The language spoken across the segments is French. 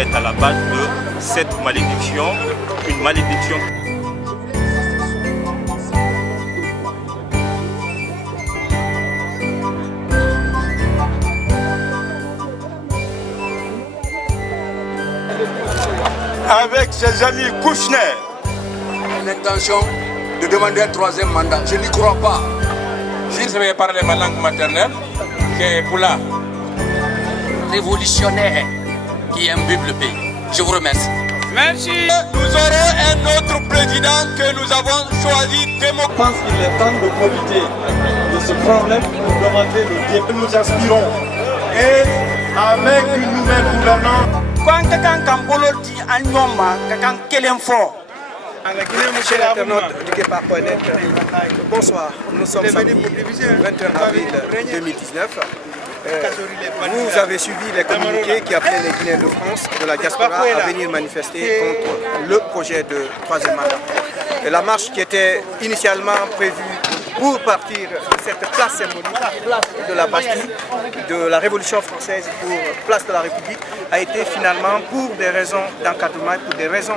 est à la base de cette malédiction, une malédiction. Avec ses amis Kouchner. L'intention de demander un troisième mandat, je n'y crois pas. Je vais parler ma langue maternelle, qui est Poula. Révolutionnaire qui imbibe le pays. Je vous remercie. Merci. Nous aurons un autre président que nous avons choisi démocratiquement. Je pense qu'il est temps de profiter de ce problème pour demander le dépôt. Nous aspirons et avec une nouvelle gouvernance. Chers internautes du Guépard.net, bonsoir. Nous sommes samedi 21 avril 2019. Vous avez suivi les communiqués qui appelaient les Guinéens de France de la diaspora à venir manifester contre le projet de troisième mandat. Et la marche qui était initialement prévue pour partir de cette place symbolique de la Bastille, de la Révolution française pour place de la République, a été finalement, pour des raisons d'encadrement, pour des raisons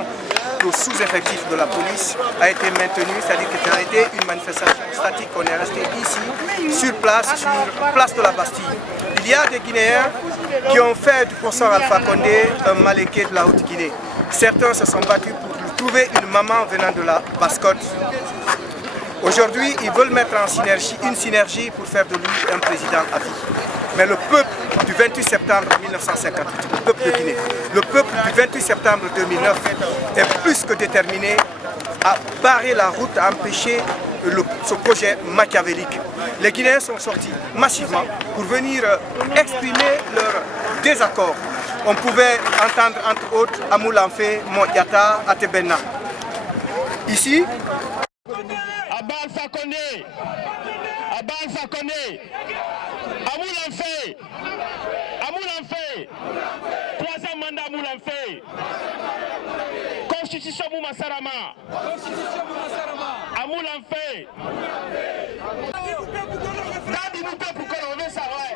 de sous-effectif de la police, a été maintenue, c'est-à-dire que ça a été une manifestation statique. On est resté ici, sur place de la Bastille. Il y a des Guinéens qui ont fait du professeur Alpha Condé un maléqué de la Haute-Guinée. Certains se sont battus pour lui trouver une maman venant de la Basse-Côte. Aujourd'hui, ils veulent mettre en synergie, une synergie pour faire de lui un président à vie. Mais le peuple du 28 septembre 1958, le peuple de Guinée, le peuple du 28 septembre 2009 est plus que déterminé à barrer la route, à empêcher ce projet machiavélique. Les Guinéens sont sortis massivement pour venir exprimer leur désaccord. On pouvait entendre entre autres Amoul Amfé, Moyata, Atebenna. Ici, Abba Alpha Condé, Abba Alpha Condé, Amoul Amfé, Amoul Amfé, troisième mandat Amoul Amfé, Constitution Mouma Sarama, Amoul Amfé, Dadi Moupé pour qu'on revienne ça, ouais.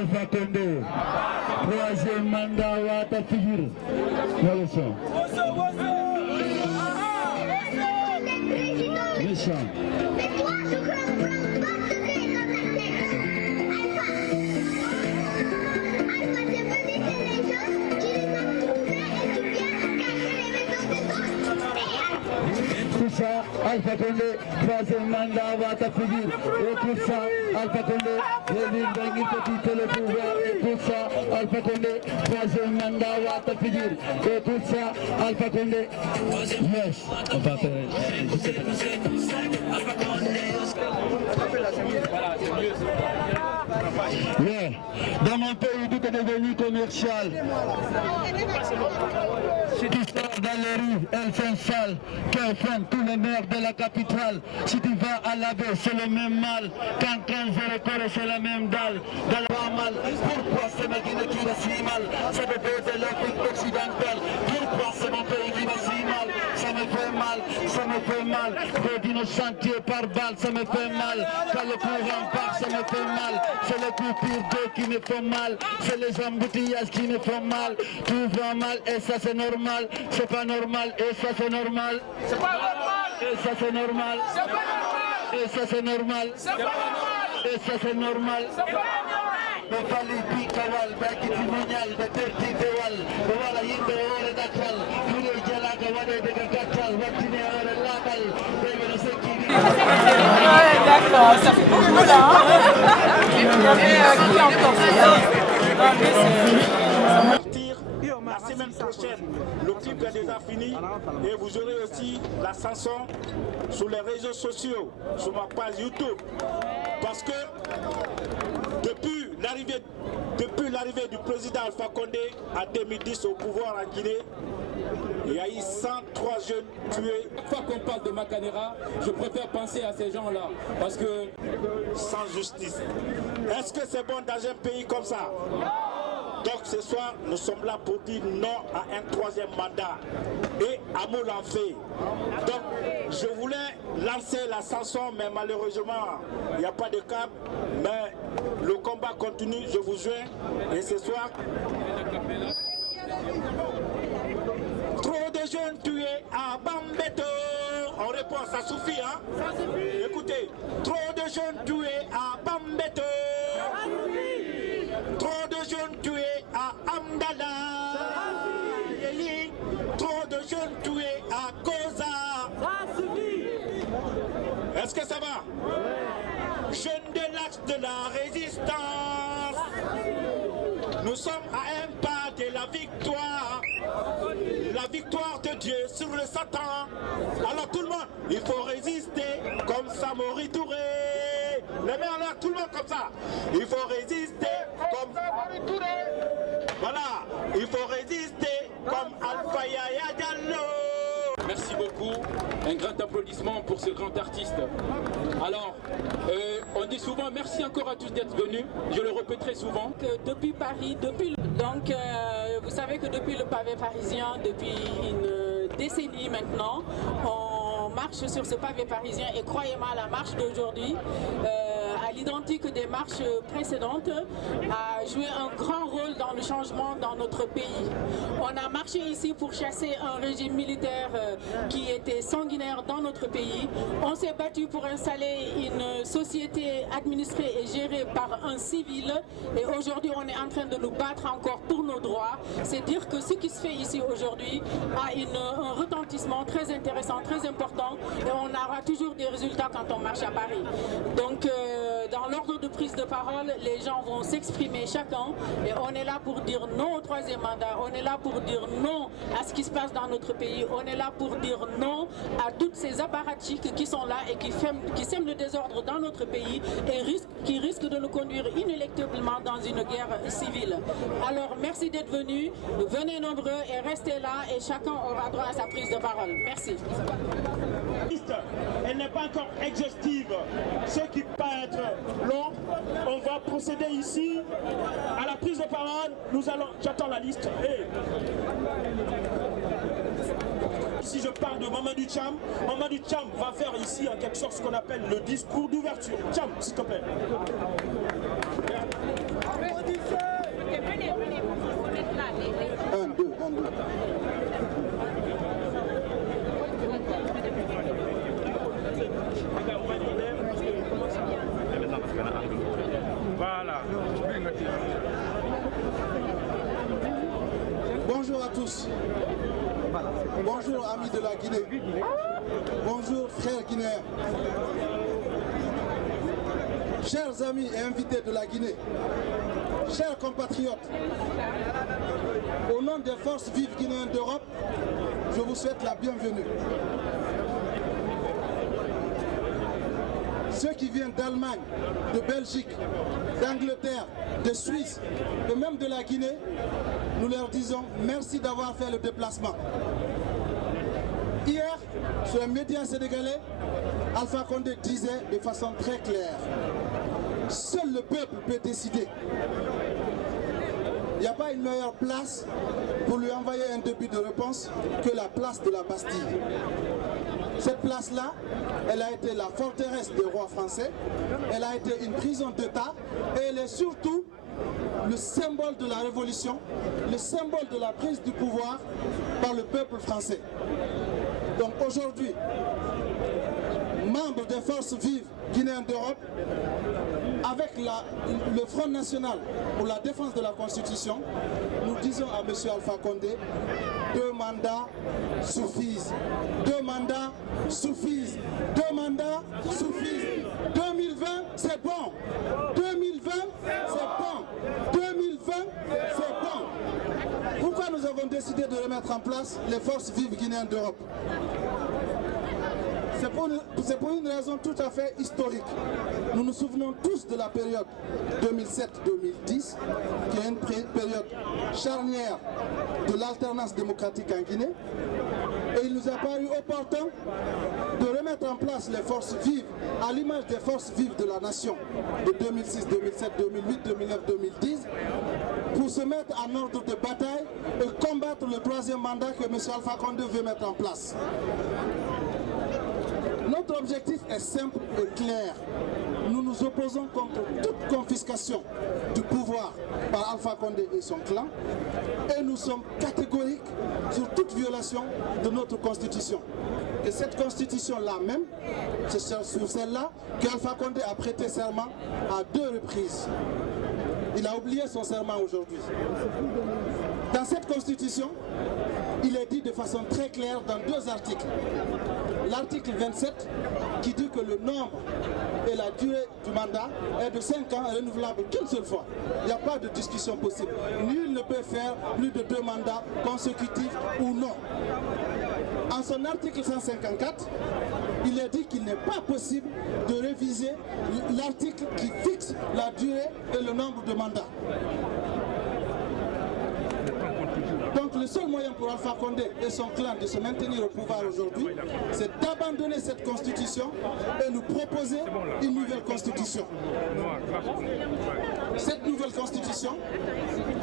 Alpha Condé, troisième mandat Wata Figure. Méchant. Tout ça, Alpha Condé, troisième mandat Wata Figure. Et tout ça, Alpha Condé, Lévin Bengui Petit le pouvoir. Et tout ça, Alpha Condé, troisième mandat Wata Figure. Et tout ça, Alpha Condé. Yes, on va faire. Yeah. Dans mon pays, tout est devenu commercial. Si tu sors dans les rues, elles sont sales. Qu'elles font tous les maires de la capitale. Si tu vas à laver, c'est le même mal. Quand je records, c'est la même dalle. Dans le mal, pourquoi c'est ma Guinée qui va si mal? Ça veut dire de l'Afrique occidentale. Pourquoi c'est mon pays qui va si mal? Ça ça me fait mal. Trop d'innocentiers par balle, ça me fait mal. Quand le courant part, ça me fait mal. C'est les coupures d'eau qui me font mal. C'est les embouteillages qui me font mal. Tout va mal et ça c'est normal. C'est pas normal et ça c'est normal. C'est pas normal. Et ça c'est normal. C'est pas normal. Et ça c'est normal. C'est pas normal. Et ça c'est normal. C'est pas normal. Befali Pikawal, Bakiti Monyal, the Terti Dewal, the Walla Yimbe or Dakal, Pure Jalaka, what they get Dakal, what in the Labal, they will say D'accord, ça fait beaucoup là. Il y avait qui encore La semaine prochaine, le clip est déjà fini et vous aurez aussi la chanson sur les réseaux sociaux, sur ma page YouTube. Parce que depuis l'arrivée du président Alpha Condé en 2010 au pouvoir en Guinée, il y a eu 103 jeunes tués. Chaque fois qu'on parle de Macanera, je préfère penser à ces gens-là, parce que sans justice. Est-ce que c'est bon dans un pays comme ça? Donc ce soir, nous sommes là pour dire non à un troisième mandat. Et Amour l'en fait. Donc je voulais lancer la chanson, mais malheureusement, il n'y a pas de cap. Mais le combat continue, je vous joins. Et ce soir, trop de jeunes tués à Bambeto. On répond, ça suffit, hein? Ça suffit. Écoutez, trop de jeunes tués à Bambeto. Trop de jeunes tués à Amdala. Trop de jeunes tués à Koza. Est-ce que ça va? Jeunes de l'axe de la résistance. Nous sommes à un pas de la victoire. La victoire de Dieu sur le Satan. Alors tout le monde, il faut résister comme Samori Touré. Les mains en l'air, tout le monde comme ça. Il faut résister comme Samori Touré. Voilà, il faut résister comme Alpha Yaya Diallo. merci beaucoup. Un grand applaudissement pour ce grand artiste. Alors, on dit souvent merci encore à tous d'être venus. Je le répéterai souvent. Depuis Paris, vous savez que depuis le pavé parisien, depuis une décennie maintenant, on marche sur ce pavé parisien et croyez-moi, la marche d'aujourd'hui, à l'identique des marches précédentes, a joué un grand rôle dans le changement dans notre pays. On a marché ici pour chasser un régime militaire qui était sanguinaire dans notre pays. On s'est battu pour installer une société administrée et gérée par un civil. Et aujourd'hui, on est en train de nous battre encore pour nos droits. C'est dire que ce qui se fait ici aujourd'hui a un retentissement très intéressant, très important. Et on aura toujours des résultats quand on marche à Paris. Donc, dans l'ordre de prise de parole, les gens vont s'exprimer chacun et on est là pour dire non au troisième mandat, on est là pour dire non à ce qui se passe dans notre pays, on est là pour dire non à toutes ces apparatchiks qui sont là et qui sèment le désordre dans notre pays et qui risquent de nous conduire inéluctablement dans une guerre civile. Alors merci d'être venus, venez nombreux et restez là et chacun aura droit à sa prise de parole. Merci. Elle n'est pas encore exhaustive, ce qui peut être long. On va procéder ici à la prise de parole. J'attends la liste. Si je parle de Mamadou Thiam va faire ici en quelque sorte ce qu'on appelle le discours d'ouverture. Thiam, s'il te plaît. Un, deux. Voilà. Bonjour à tous. Bonjour amis de la Guinée. Bonjour frères guinéens. Chers amis et invités de la Guinée. Chers compatriotes. Au nom des forces vives guinéennes d'Europe, je vous souhaite la bienvenue. Ceux qui viennent d'Allemagne, de Belgique, d'Angleterre, de Suisse et même de la Guinée, nous leur disons merci d'avoir fait le déplacement. Hier, sur les médias sénégalais, Alpha Condé disait de façon très claire, seul le peuple peut décider. Il n'y a pas une meilleure place pour lui envoyer un début de réponse que la place de la Bastille. Cette place-là, elle a été la forteresse des rois français, elle a été une prison d'État et elle est surtout le symbole de la révolution, le symbole de la prise du pouvoir par le peuple français. Donc aujourd'hui, membres des forces vives guinéennes d'Europe, avec le Front National pour la défense de la Constitution, nous disons à M. Alpha Condé, 2 mandats suffisent. 2 mandats suffisent. 2 mandats suffisent. 2020, c'est bon. 2020, c'est bon. 2020, c'est bon. Pourquoi nous avons décidé de remettre en place les forces vives guinéennes d'Europe? C'est pour une raison tout à fait historique. Nous nous souvenons tous de la période 2007-2010, qui est une période charnière de l'alternance démocratique en Guinée. Et il nous a paru opportun de remettre en place les forces vives, à l'image des forces vives de la nation de 2006, 2007, 2008, 2009, 2010, pour se mettre en ordre de bataille et combattre le 3e mandat que M. Alpha Condé veut mettre en place. Notre objectif est simple et clair. Nous nous opposons contre toute confiscation du pouvoir par Alpha Condé et son clan et nous sommes catégoriques sur toute violation de notre constitution. Et cette constitution-là même, c'est sur celle-là qu'Alpha Condé a prêté serment à 2 reprises. Il a oublié son serment aujourd'hui. Dans cette constitution, il est dit de façon très claire dans 2 articles. L'article 27 qui dit que le nombre et la durée du mandat est de 5 ans et renouvelable qu'une seule fois. Il n'y a pas de discussion possible. Nul ne peut faire plus de 2 mandats consécutifs ou non. En son article 154, il est dit qu'il n'est pas possible de réviser l'article qui fixe la durée et le nombre de mandats. Donc le seul moyen pour Alpha Condé et son clan de se maintenir au pouvoir aujourd'hui, c'est d'abandonner cette constitution et nous proposer une nouvelle constitution. Cette nouvelle constitution,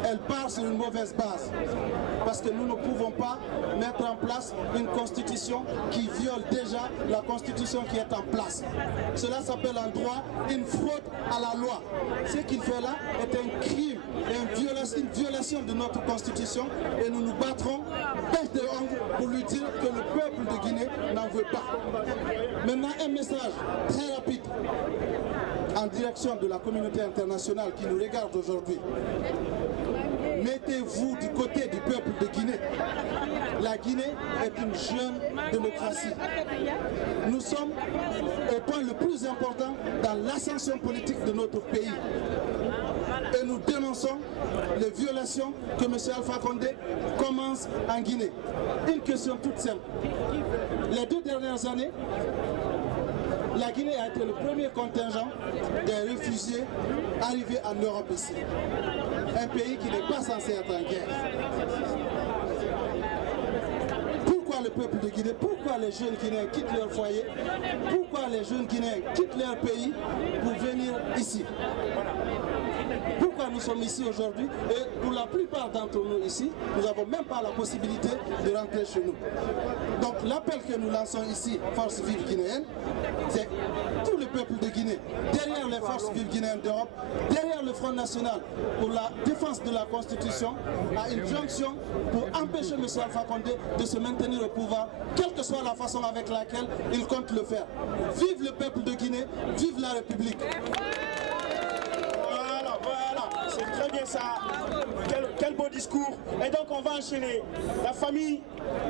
elle part sur une mauvaise base. Parce que nous ne pouvons pas mettre en place une constitution qui viole déjà la constitution qui est en place. Cela s'appelle en droit une fraude à la loi. Ce qu'il fait là est un crime et une violation de notre constitution et nous nous battrons bec et ongle pour lui dire que le peuple de Guinée n'en veut pas. Maintenant un message très rapide en direction de la communauté internationale qui nous regarde aujourd'hui. Mettez-vous du côté du peuple de Guinée. La Guinée est une jeune démocratie. Nous sommes au point le plus important dans l'ascension politique de notre pays. Et nous dénonçons les violations que M. Alpha Condé commence en Guinée. Une question toute simple. Les 2 dernières années, la Guinée a été le premier contingent des réfugiés arrivés en Europe ici. Un pays qui n'est pas censé être en guerre. Pourquoi le peuple de Guinée, pourquoi les jeunes Guinéens quittent leur foyer, pourquoi les jeunes Guinéens quittent leur pays pour venir ici? Pourquoi nous sommes ici aujourd'hui? Et pour la plupart d'entre nous ici, nous n'avons même pas la possibilité de rentrer chez nous. Donc l'appel que nous lançons ici, Forces vives guinéennes, c'est tout le peuple de Guinée, derrière les Forces vives guinéennes d'Europe, derrière le Front National pour la défense de la Constitution, à une jonction pour empêcher M. Alpha Condé de se maintenir au pouvoir, quelle que soit la façon avec laquelle il compte le faire. Vive le peuple de Guinée, vive la République. Voilà, c'est très bien ça. Quel beau discours. Et donc on va enchaîner. La famille,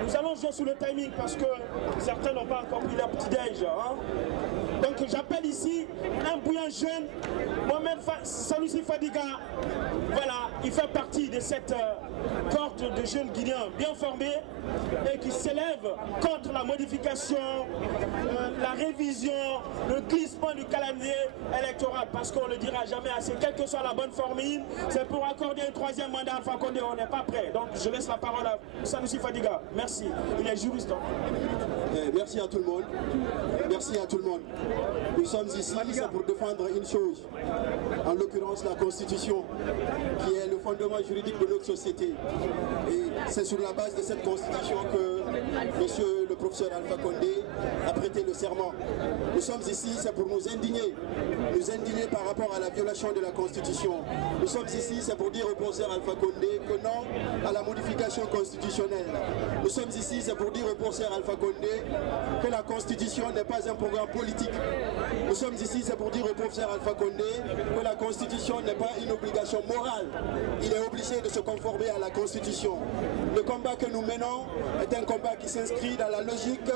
nous allons jouer sous le timing parce que certains n'ont pas encore pris leur petit déj. Hein? Donc j'appelle ici un bouillant jeune, Mohamed Sanoussi Fadiga. Voilà, il fait partie de cette cohorte de jeunes Guinéens bien formés et qui s'élèvent contre la modification, la révision, le glissement du calendrier électoral. Parce qu'on ne le dira jamais assez, quelle que soit la bonne formule, c'est pour accorder un 3e mandat à Alpha Condé, on n'est pas prêt. Donc je laisse la parole à Sanoussi Fadiga. Merci. Il est juriste. Merci à tout le monde. Merci à tout le monde. Nous sommes ici pour défendre une chose, en l'occurrence la Constitution, qui est le fondement juridique de notre société. Et c'est sur la base de cette Constitution que Monsieur le professeur Alpha Condé a prêté le serment. Nous sommes ici, c'est pour nous indigner par rapport à la violation de la Constitution. Nous sommes ici, c'est pour dire au professeur Alpha Condé que non à la modification constitutionnelle. Nous sommes ici, c'est pour dire au professeur Alpha Condé que la Constitution n'est pas un programme politique. Nous sommes ici, c'est pour dire au professeur Alpha Condé que la Constitution n'est pas une obligation morale. Il est obligé de se conformer à la Constitution. Le combat que nous menons est un combat qui s'inscrit dans la logique de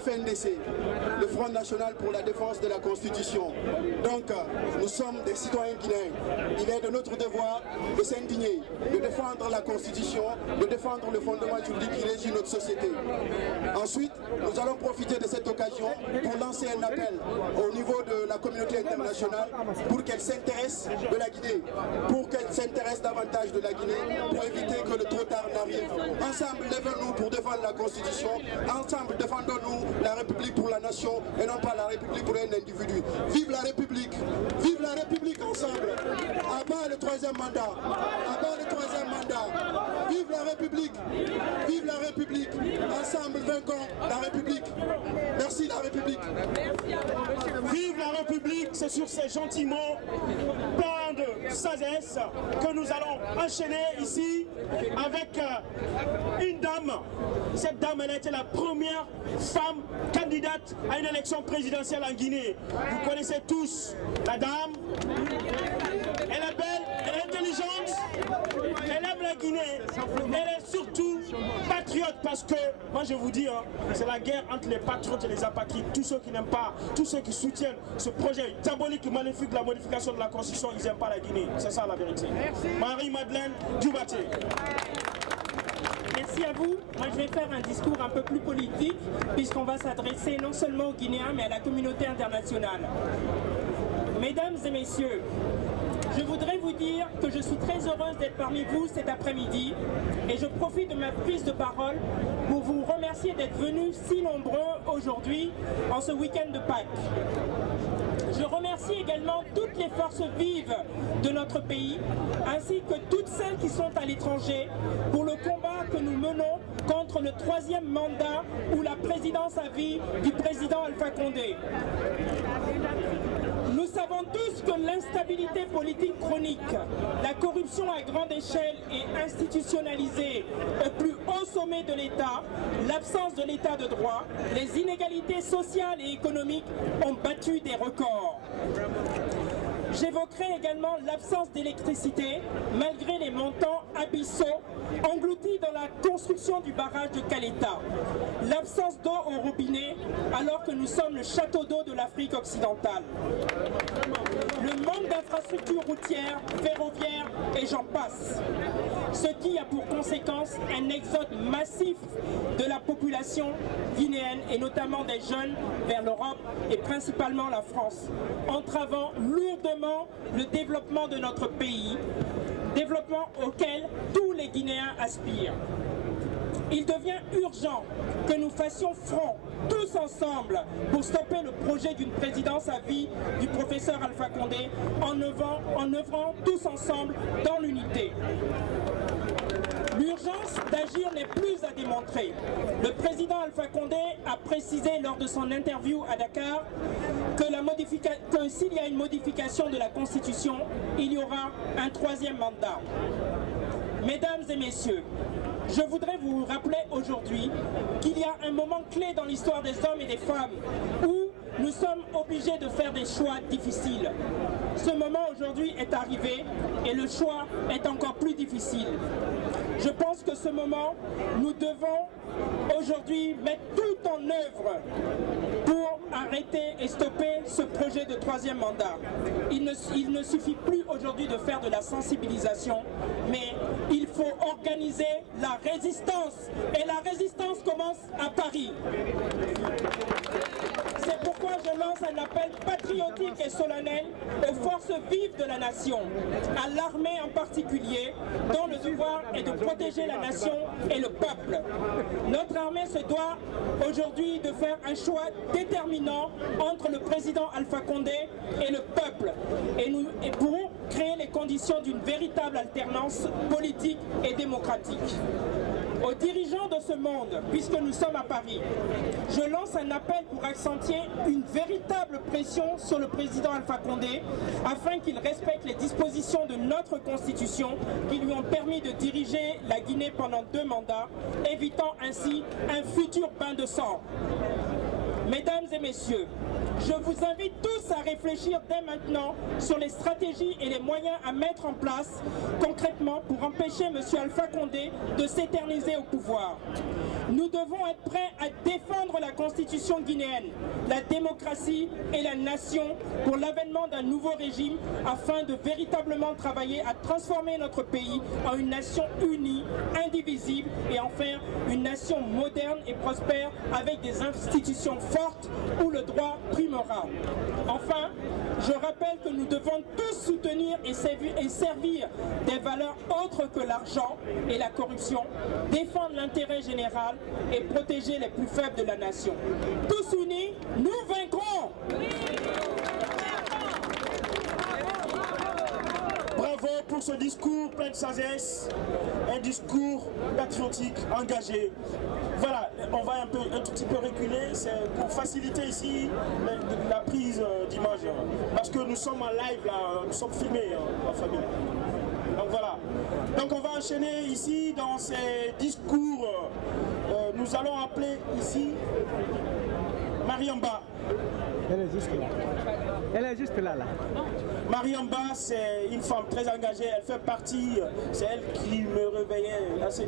FNDC, le Front National pour la défense de la Constitution. Donc, nous sommes des citoyens guinéens. Il est de notre devoir de s'indigner, de défendre la Constitution, de défendre le fondement juridique qui régit notre société. Ensuite, nous allons profiter de cette occasion pour lancer un appel au niveau de la communauté internationale pour qu'elle s'intéresse de la Guinée, pour qu'elle s'intéresse davantage de la Guinée, pour éviter que le trop tard n'arrive. Ensemble, lèvons-nous pour défendre la Constitution. Ensemble, défendons-nous la République pour la nation et non pas la République pour un individu. Vive la République! Vive la République ensemble! À bas le troisième mandat! À bas le troisième mandat! Vive la République! Vive la République! Ensemble, vainquons la République! Merci la République! Vive la République! C'est sur ces gentils mots pleins de sagesse que nous allons enchaîner ici avec une dame. Cette dame, elle a été la première femme candidate à une élection présidentielle en Guinée. Vous connaissez tous la dame. Elle est belle, elle est intelligente, elle aime la Guinée. Elle est surtout patriote parce que, moi je vous dis, c'est la guerre entre les patriotes et les apatrides. Tous ceux qui n'aiment pas, tous ceux qui soutiennent ce projet diabolique et maléfique de la modification de la Constitution, ils n'aiment pas la Guinée. C'est ça la vérité. Marie-Madeleine Dioubate. Merci à vous. Moi, je vais faire un discours un peu plus politique, puisqu'on va s'adresser non seulement aux Guinéens, mais à la communauté internationale. Mesdames et messieurs, je voudrais vous dire que je suis très heureuse d'être parmi vous cet après-midi et je profite de ma prise de parole pour vous remercier d'être venus si nombreux aujourd'hui en ce week-end de Pâques. Je remercie également toutes les forces vives de notre pays, ainsi que toutes celles qui sont à l'étranger pour le combat que nous menons contre le troisième mandat ou la présidence à vie du président Alpha Condé. Nous savons tous que l'instabilité politique chronique, la corruption à grande échelle et institutionnalisée au plus haut sommet de l'État, l'absence de l'État de droit, les inégalités sociales et économiques ont battu des records. J'évoquerai également l'absence d'électricité, malgré les montants abyssaux engloutis dans la construction du barrage de Caleta. L'absence d'eau au robinet, alors que nous sommes le château d'eau de l'Afrique occidentale. Le manque d'infrastructures routières, ferroviaires et j'en passe. Ce qui a pour conséquence un exode massif de la population guinéenne et notamment des jeunes vers l'Europe et principalement la France, entravant lourdement le développement de notre pays, développement auquel tous les Guinéens aspirent. Il devient urgent que nous fassions front, tous ensemble, pour stopper le projet d'une présidence à vie du professeur Alpha Condé en œuvrant tous ensemble dans l'unité. L'urgence d'agir n'est plus à démontrer. Le président Alpha Condé a précisé lors de son interview à Dakar que s'il y a une modification de la Constitution, il y aura un troisième mandat. Mesdames et messieurs, je voudrais vous rappeler aujourd'hui qu'il y a un moment clé dans l'histoire des hommes et des femmes où nous sommes obligés de faire des choix difficiles. Ce moment aujourd'hui est arrivé et le choix est encore plus difficile. Je pense que ce moment, nous devons aujourd'hui mettre tout en œuvre pour arrêter et stopper ce projet de troisième mandat. Il ne suffit plus aujourd'hui de faire de la sensibilisation, mais il faut organiser la résistance. Et la résistance commence à Paris. C'est pourquoi je lance un appel patriotique et solennel aux forces vives de la nation, à l'armée en particulier, dont le devoir est de protéger la nation et le peuple. Notre armée se doit aujourd'hui de faire un choix déterminant entre le président Alpha Condé et le peuple. Et pour créer les conditions conditions d'une véritable alternance politique et démocratique. Aux dirigeants de ce monde, puisque nous sommes à Paris, je lance un appel pour accentuer une véritable pression sur le président Alpha Condé afin qu'il respecte les dispositions de notre Constitution qui lui ont permis de diriger la Guinée pendant 2 mandats, évitant ainsi un futur bain de sang. Mesdames et messieurs, je vous invite tous à réfléchir dès maintenant sur les stratégies et les moyens à mettre en place concrètement pour empêcher M. Alpha Condé de s'éterniser au pouvoir. Nous devons être prêts à défendre la constitution guinéenne, la démocratie et la nation pour l'avènement d'un nouveau régime afin de véritablement travailler à transformer notre pays en une nation unie, indivisible et enfin une nation moderne et prospère avec des institutions fortes où le droit primera. Enfin, je rappelle que nous devons tous soutenir et servir des valeurs autres que l'argent et la corruption, défendre l'intérêt général et protéger les plus faibles de la nation. Tous unis, nous vaincrons! Bravo pour ce discours plein de sagesse, un discours patriotique, engagé. Voilà, on va un tout petit peu reculer, c'est pour faciliter ici la prise d'image. Parce que nous sommes en live là, nous sommes filmés, la famille. Donc voilà. Donc on va enchaîner ici dans ces discours. Nous allons appeler ici Mariamba. Elle est juste là. Elle est juste là. Mariamba, c'est une femme très engagée, elle fait partie, c'est elle qui me réveillait assez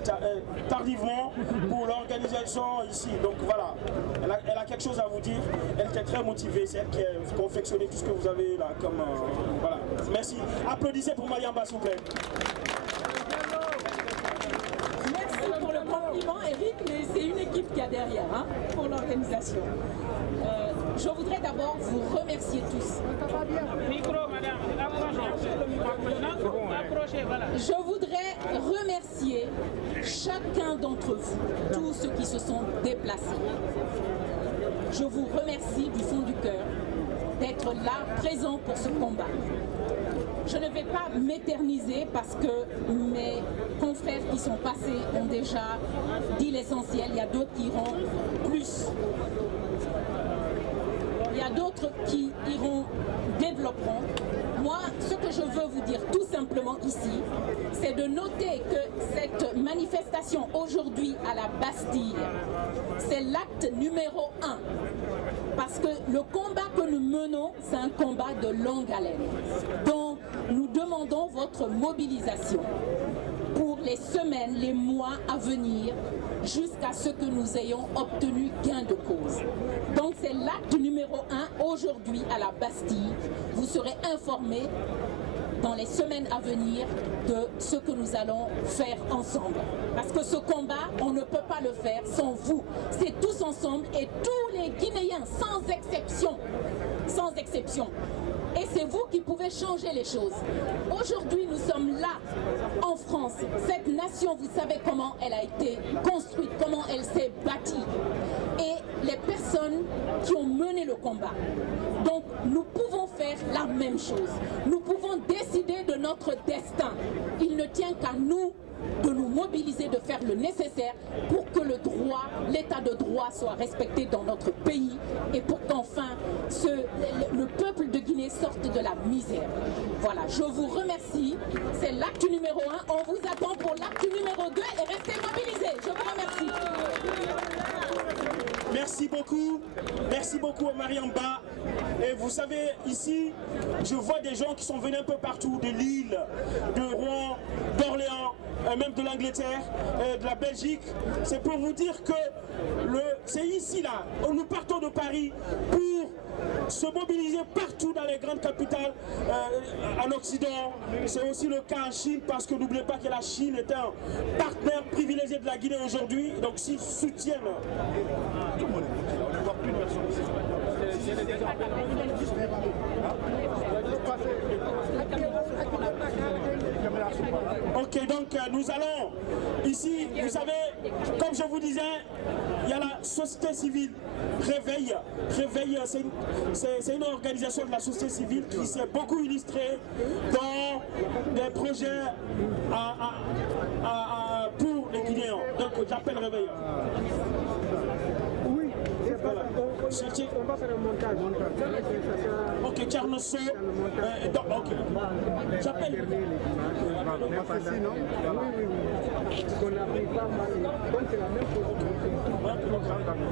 tardivement pour l'organisation ici. Donc voilà, elle a quelque chose à vous dire, elle était très motivée, c'est elle qui a confectionné tout ce que vous avez là. Comme, voilà. Merci. Applaudissez pour Mariamba, s'il vous plaît. Merci pour le compliment, Eric, mais c'est une équipe qui a derrière pour l'organisation. Je voudrais d'abord vous remercier tous. Je voudrais remercier chacun d'entre vous, tous ceux qui se sont déplacés. Je vous remercie du fond du cœur d'être là, présent pour ce combat. Je ne vais pas m'éterniser parce que mes confrères qui sont passés ont déjà dit l'essentiel. Il y a d'autres qui iront plus. Il y a d'autres qui développeront. Moi, ce que je veux vous dire tout simplement ici, c'est de noter que cette manifestation aujourd'hui à la Bastille, c'est l'acte numéro 1. Parce que le combat que nous menons, c'est un combat de longue haleine. Donc, nous demandons votre mobilisation pour les semaines, les mois à venir, jusqu'à ce que nous ayons obtenu gain de cause. Donc c'est l'acte numéro 1 aujourd'hui à la Bastille. Vous serez informés dans les semaines à venir de ce que nous allons faire ensemble. Parce que ce combat, on ne peut pas le faire sans vous. C'est tous ensemble et tous les Guinéens, sans exception. Sans exception. Et c'est vous qui pouvez changer les choses. Aujourd'hui, nous sommes là, en France. Cette nation, vous savez comment elle a été construite, comment elle s'est bâtie. Et les personnes qui ont mené le combat. Donc, nous pouvons faire la même chose. Nous pouvons décider de notre destin. Il ne tient qu'à nous de nous mobiliser, de faire le nécessaire pour que le droit, l'état de droit soit respecté dans notre pays et pour qu'enfin le peuple de Guinée sorte de la misère. Voilà, je vous remercie. C'est l'acte numéro 1. On vous attend pour l'acte numéro 2 et restez mobilisés. Je vous remercie. Merci beaucoup à Mariamba. Et vous savez, ici, je vois des gens qui sont venus un peu partout, de Lille, de Rouen, d'Orléans, même de l'Angleterre, de la Belgique. C'est pour vous dire que c'est ici, là, nous partons de Paris pour se mobiliser partout dans les grandes capitales en Occident. C'est aussi le cas en Chine, parce que n'oubliez pas que la Chine est un partenaire privilégié de la Guinée aujourd'hui. Donc s'ils soutiennent... Tout le monde est là, on ne voit plus de personnes ici. Ok, donc nous allons ici, vous savez, comme je vous disais, il y a la société civile Réveil. Réveil, c'est une organisation de la société civile qui s'est beaucoup illustrée dans des projets pour les Guinéens. Donc j'appelle le réveilleur. Oui, voilà. On va faire un montage. Ok, Tchernosso. Ok. J'appelle.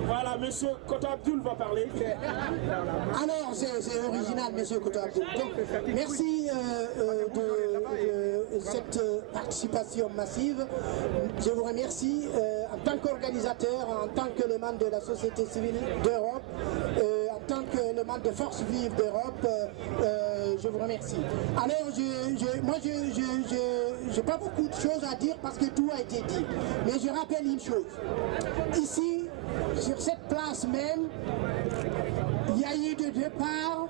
Voilà, monsieur Kota Abdul va parler. Alors, c'est original, monsieur Kota Abdul. Donc, merci de cette participation massive. Je vous remercie en tant qu'organisateur, en tant qu'élément de la société civile d'Europe, en tant qu'élément de Force Vive d'Europe, je vous remercie. Alors, moi, je n'ai pas beaucoup de choses à dire parce que tout a été dit. Mais je rappelle une chose. Ici, sur cette place même, il y a eu de départ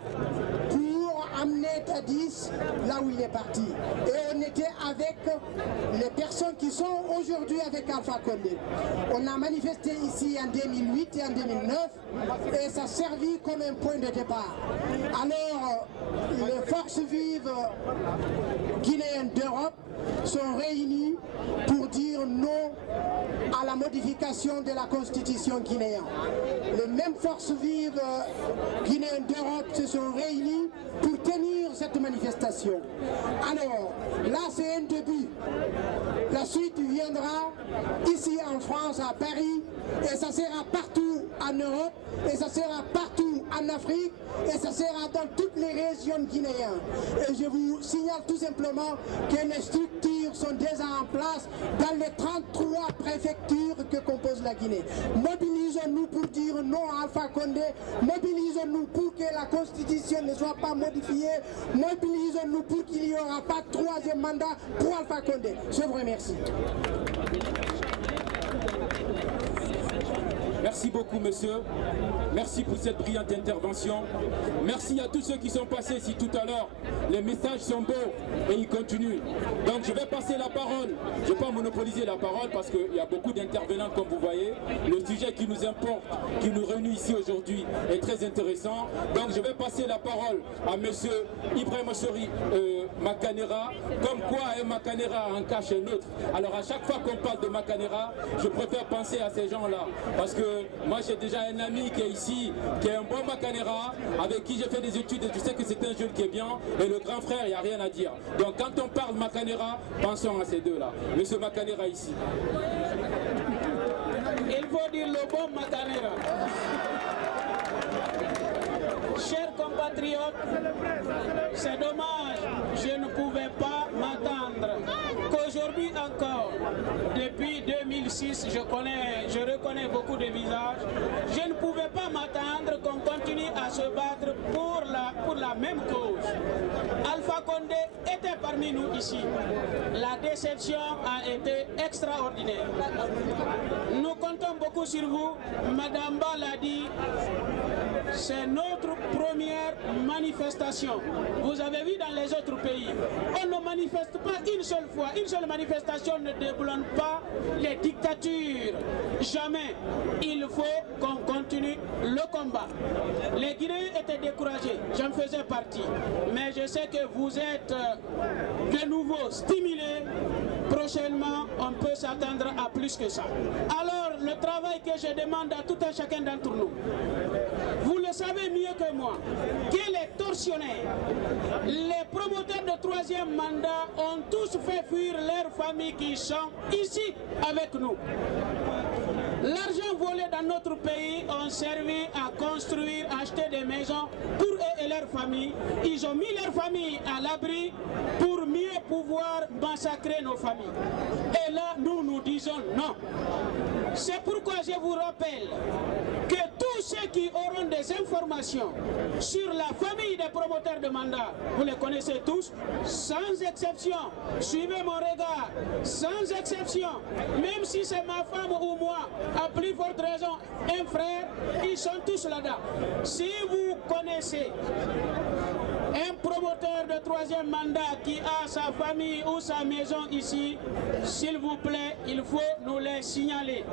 pour amener Tadis là où il est parti. Et on était avec les personnes qui sont aujourd'hui avec Alpha Condé. On a manifesté ici en 2008 et en 2009 et ça a servi comme un point de départ. Alors, les forces vives guinéennes d'Europe sont réunies pour dire non à la modification de la constitution guinéenne. Les mêmes forces vives guinéennes d'Europe se sont réunies pour tenir cette manifestation. Alors, là c'est un début. La suite viendra ici en France, à Paris, et ça sera partout en Europe, et ça sera partout en Afrique, et ça sera dans toutes les régions guinéennes. Et je vous signale tout simplement que les structures sont déjà en place dans les 33 préfectures que compose la Guinée. Mobilisons-nous pour dire non à Alpha Condé, mobilisons-nous pour que la constitution ne soit pas modifiée, mobilisons-nous pour qu'il n'y aura pas de troisième mandat pour Alpha Condé. Je vous remercie. Merci beaucoup, monsieur. Merci pour cette brillante intervention. Merci à tous ceux qui sont passés ici tout à l'heure. Les messages sont beaux et ils continuent. Donc je vais passer la parole. Je ne vais pas monopoliser la parole parce qu'il y a beaucoup d'intervenants comme vous voyez. Le sujet qui nous importe, qui nous réunit ici aujourd'hui est très intéressant. Donc je vais passer la parole à monsieur Ibrahim Sori Makanera. Comme quoi un Makanera en cache un autre. Alors à chaque fois qu'on parle de Makanera, je préfère penser à ces gens-là. Parce que moi j'ai déjà un ami qui est ici, qui est un bon Makanera, avec qui j'ai fait des études et je sais que c'est un jeune qui est bien. Et le grand frère, il n'y a rien à dire. Donc quand on parle Makanera, pensons à ces deux-là. Monsieur Makanera ici. Il faut dire le bon Makanera. Chers compatriotes, c'est dommage, je ne pouvais pas m'attendre qu'aujourd'hui encore, depuis 2006, je reconnais beaucoup de visages, je ne pouvais pas m'attendre qu'on continue à se battre pour la même cause. Alpha Condé était parmi nous ici. La déception a été extraordinaire. Nous comptons beaucoup sur vous. Madame Ba l'a dit, c'est notre première manifestation. Vous avez vu dans les autres pays, on ne manifeste pas une seule fois. Une seule manifestation ne déblonde pas les dictatures. Jamais. Il faut qu'on continue le combat. Les Guinéens étaient découragés, j'en faisais partie. Mais je sais que vous êtes de nouveau stimulés. Prochainement, on peut s'attendre à plus que ça. Alors, le travail que je demande à tout un chacun d'entre nous, vous le savez mieux que moi, que les tortionnaires, les promoteurs de troisième mandat ont tous fait fuir leurs familles qui sont ici avec nous. L'argent volé dans notre pays a servi à construire, acheter des maisons pour eux et leurs familles. Ils ont mis leurs familles à l'abri pour mieux pouvoir massacrer nos familles. Et là, nous disons non. C'est pourquoi je vous rappelle que tous ceux qui auront des informations sur la famille des promoteurs de mandat, vous les connaissez tous, sans exception. Suivez mon regard, sans exception. Même si c'est ma femme ou moi, à plus forte raison, un frère, ils sont tous là-dedans. Si vous connaissez un promoteur de troisième mandat qui a sa famille ou sa maison ici, s'il vous plaît, il faut nous les signaler.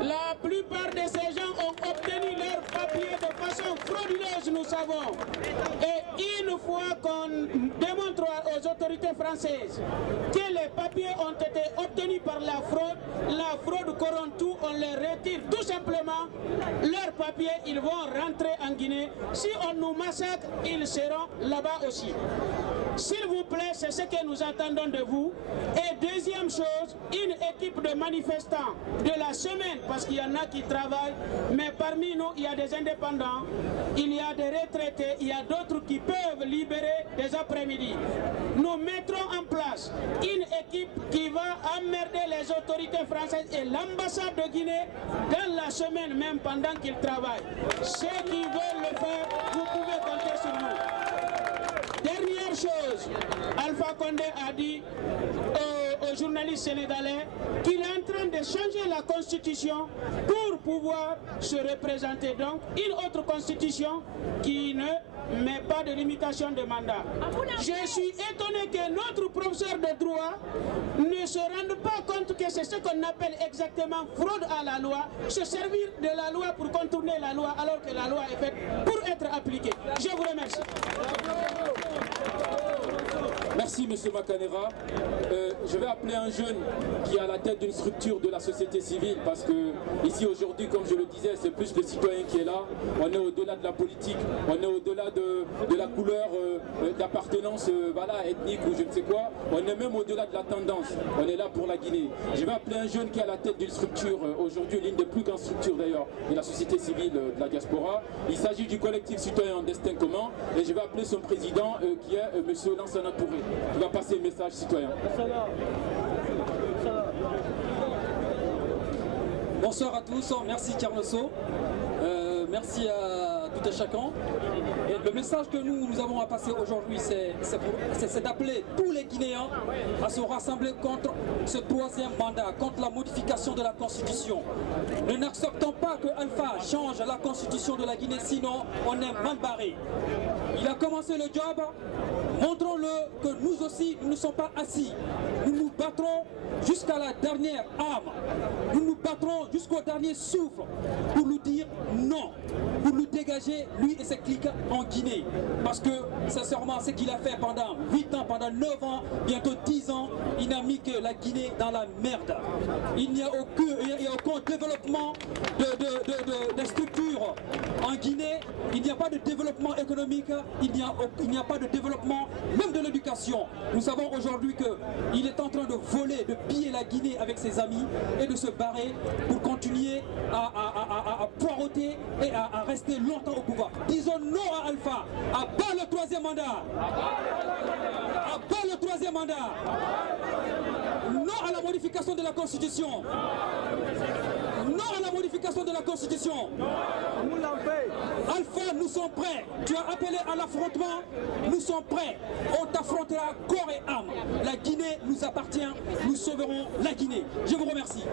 La plupart de ces gens ont obtenu leurs papiers de façon frauduleuse, nous savons. Et une fois qu'on démontre aux autorités française que les papiers ont été obtenus par la fraude corrompt tout, on les retire tout simplement leurs papiers, ils vont rentrer en Guinée. Si on nous massacre, ils seront là-bas aussi. S'il vous plaît, c'est ce que nous attendons de vous. Et deuxième chose, une équipe de manifestants de la semaine, parce qu'il y en a qui travaillent, mais parmi nous, il y a des indépendants, il y a des retraités, il y a d'autres qui peuvent libérer des après-midi. Nous mettrons en place une équipe qui va emmerder les autorités françaises et l'ambassade de Guinée dans la semaine même pendant qu'ils travaillent. Ceux qui veulent le faire, vous pouvez compter sur nous. Dernière chose, Alpha Condé a dit aux journalistes sénégalais qu'il est en train de changer la constitution pour pouvoir se représenter. Donc, une autre constitution qui ne met pas de limitation de mandat. Je suis étonné que notre professeur de droit ne se rende pas compte que c'est ce qu'on appelle exactement fraude à la loi, se servir de la loi pour contourner la loi alors que la loi est faite pour être appliquée. Je vous remercie. Merci M. Makanera. Je vais appeler un jeune qui est à la tête d'une structure de la société civile parce que ici aujourd'hui, comme je le disais, c'est plus le citoyen qui est là. On est au-delà de la politique, on est au-delà de la couleur d'appartenance voilà, ethnique ou je ne sais quoi. On est même au-delà de la tendance. On est là pour la Guinée. Je vais appeler un jeune qui est à la tête d'une structure, aujourd'hui l'une des plus grandes structures d'ailleurs de la société civile de la diaspora. Il s'agit du collectif citoyen en destin commun et je vais appeler son président qui est M. Lansana Touré. Tu vas passer le message citoyen. Bonsoir à tous, merci Carnoso, merci à tout et chacun. Et le message que nous avons à passer aujourd'hui, c'est d'appeler tous les Guinéens à se rassembler contre ce troisième mandat, contre la modification de la Constitution. Nous n'acceptons pas que Alpha change la Constitution de la Guinée, sinon on est mal barré. Il a commencé le job, montrons-le que nous aussi, nous ne sommes pas assis. Nous nous battrons jusqu'à la dernière âme. Nous nous battrons jusqu'au dernier souffle pour lui dire non, pour nous dégager, lui et ses clics en Guinée. Parce que, sincèrement, ce qu'il a fait pendant 8 ans, pendant 9 ans, bientôt 10 ans, il n'a mis que la Guinée dans la merde. Il n'y a aucun développement de structures en Guinée. Il n'y a pas de développement économique, il n'y a pas de développement même de l'éducation. Nous savons aujourd'hui qu'il est en train de voler, de piller la Guinée avec ses amis et de se barrer pour continuer à poireauter et à rester longtemps au pouvoir. Disons non à Alpha, à bas le troisième mandat. À bas le troisième mandat. Non à la modification de la Constitution. Non à la modification de la Constitution. Alpha, nous sommes prêts. Tu as appelé à l'affrontement. Nous sommes prêts. On t'affrontera corps et âme. La Guinée nous appartient. Nous sauverons la Guinée. Je vous remercie.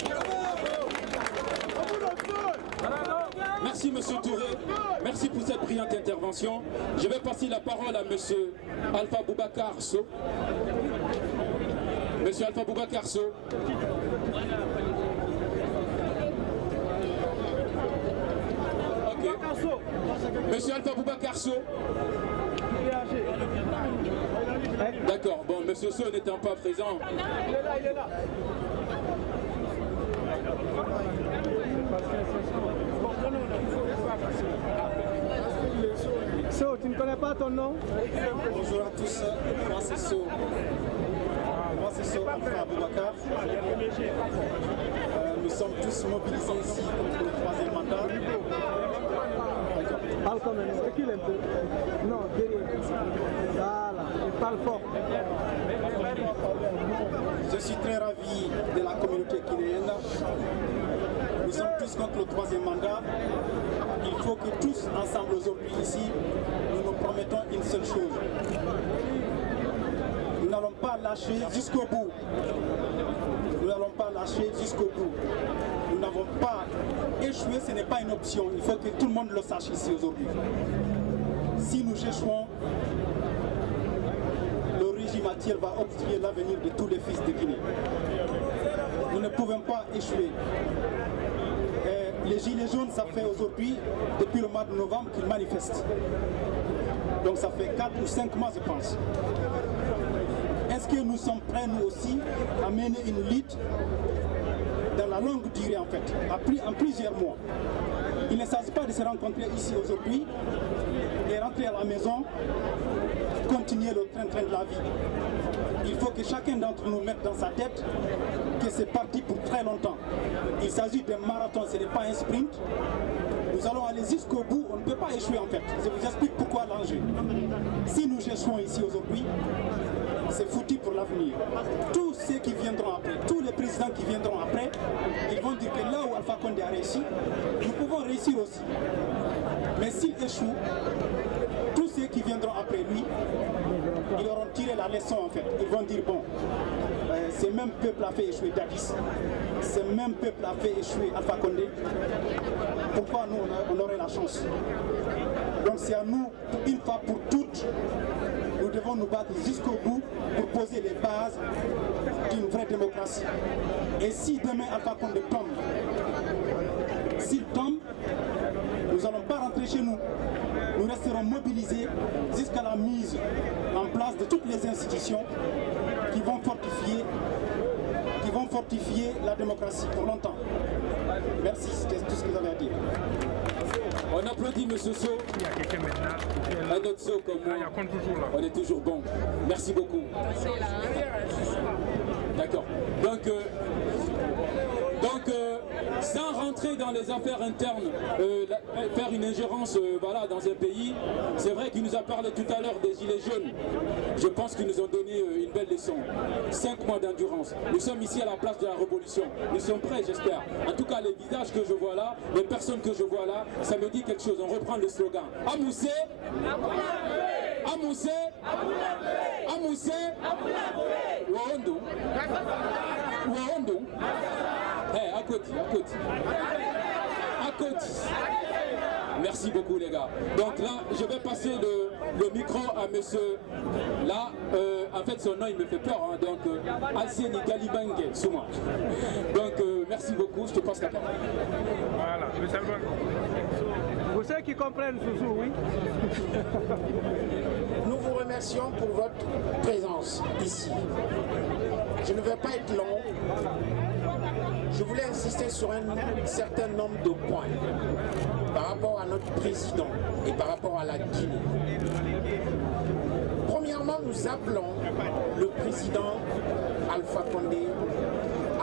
Merci M. Touré. Merci pour cette brillante intervention. Je vais passer la parole à M. Alpha Boubacar So. Monsieur Alpha Boubacar So. Monsieur Alpha Boubacar So. D'accord, bon, Monsieur So n'étant pas présent. Il est là, il est là. So, tu ne connais pas ton nom? Bonjour à tous, moi c'est So. Moi c'est So Alpha Boubacar. Nous sommes tous mobilisés ici contre le troisième mandat. Parle comme un recule un peu. Non, derrière. Voilà, il parle fort. Je suis très ravi de la communauté guinéenne. Nous sommes tous contre le troisième mandat. Il faut que tous ensemble aujourd'hui ici, nous nous promettons une seule chose. Nous n'allons pas lâcher jusqu'au bout. Nous n'allons pas lâcher jusqu'au bout. Nous n'avons pas échoué, ce n'est pas une option. Il faut que tout le monde le sache ici aujourd'hui. Si nous échouons, le régime actuel va obstruer l'avenir de tous les fils de Guinée. Nous ne pouvons pas échouer. Et les Gilets jaunes, ça fait aujourd'hui, depuis le mois de novembre, qu'ils manifestent. Donc ça fait 4 ou 5 mois, je pense. que nous sommes prêts, nous aussi, à mener une lutte dans la longue durée, en fait, en plusieurs mois. Il ne s'agit pas de se rencontrer ici aujourd'hui et rentrer à la maison, continuer le train-train de la vie. Il faut que chacun d'entre nous mette dans sa tête que c'est parti pour très longtemps. Il s'agit d'un marathon, ce n'est pas un sprint. Nous allons aller jusqu'au bout, on ne peut pas échouer en fait. Je vous explique pourquoi l'enjeu. Si nous échouons ici aujourd'hui, c'est foutu pour l'avenir. Tous ceux qui viendront après, tous les présidents qui viendront après, ils vont dire que là où Alpha Condé a réussi, nous pouvons réussir aussi. Mais s'il échoue, tous ceux qui viendront après lui, ils auront tiré la leçon en fait. Ils vont dire bon, ce même peuple a fait échouer Dadis, ce même peuple a fait échouer Alpha Condé. Pourquoi nous on aurait la chance? Donc c'est à nous, une fois pour toutes, nous devons nous battre jusqu'au bout pour poser les bases d'une vraie démocratie. Et si demain Alpha Condé tombe, s'il tombe, nous n'allons pas rentrer chez nous. Nous resterons mobilisés jusqu'à la mise en place de toutes les institutions qui vont fortifier la démocratie pour longtemps. Merci, c'était tout ce que j'avais à dire. On applaudit M. So. Un autre So comme moi. On est toujours bon. Merci beaucoup. D'accord. Donc, sans rentrer dans les affaires internes, faire une ingérence voilà, dans un pays, c'est vrai qu'il nous a parlé tout à l'heure des gilets jaunes. Je pense qu'ils nous ont donné une belle leçon. 5 mois d'endurance. Nous sommes ici à la place de la révolution. Nous sommes prêts, j'espère. En tout cas, les visages que je vois là, les personnes que je vois là, ça me dit quelque chose. On reprend le slogan. Amoussé, Amoussé, Amoussé, Waondo, Waondo. À côté, à côté. À côté. Merci beaucoup les gars. Donc là, je vais passer le micro à monsieur. Là, en fait son nom il me fait peur. Hein, donc, Alseni Galibangue Souma. Donc, merci beaucoup. Je te passe la parole. Voilà, le Salvan. Pour ceux qui comprennent Sousou, oui. Nous vous remercions pour votre présence ici. Je ne vais pas être long. Je voulais insister sur un certain nombre de points par rapport à notre président et par rapport à la Guinée. Premièrement, nous appelons le président Alpha Condé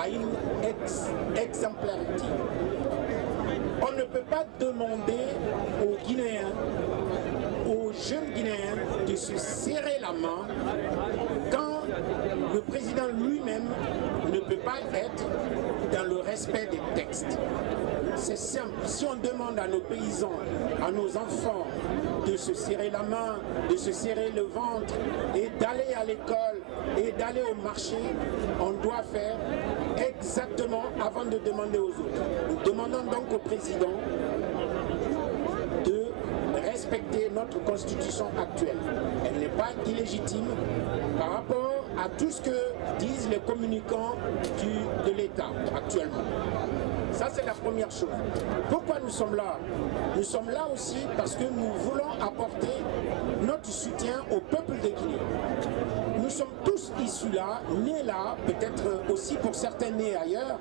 à une exemplarité. On ne peut pas demander aux Guinéens, aux jeunes Guinéens de se serrer la main quand le président lui-même ne peut pas être dans le respect des textes. C'est simple, si on demande à nos paysans, à nos enfants de se serrer la main, de se serrer le ventre et d'aller à l'école et d'aller au marché, on doit faire exactement avant de demander aux autres. Nous demandons donc au président de respecter notre constitution actuelle. Elle n'est pas illégitime par rapport à tout ce que disent les communicants de l'État actuellement. Ça, c'est la première chose. Pourquoi nous sommes là? Nous sommes là aussi parce que nous voulons apporter notre soutien au peuple de Guinée. Nous sommes tous issus là, nés là, peut-être aussi pour certains nés ailleurs,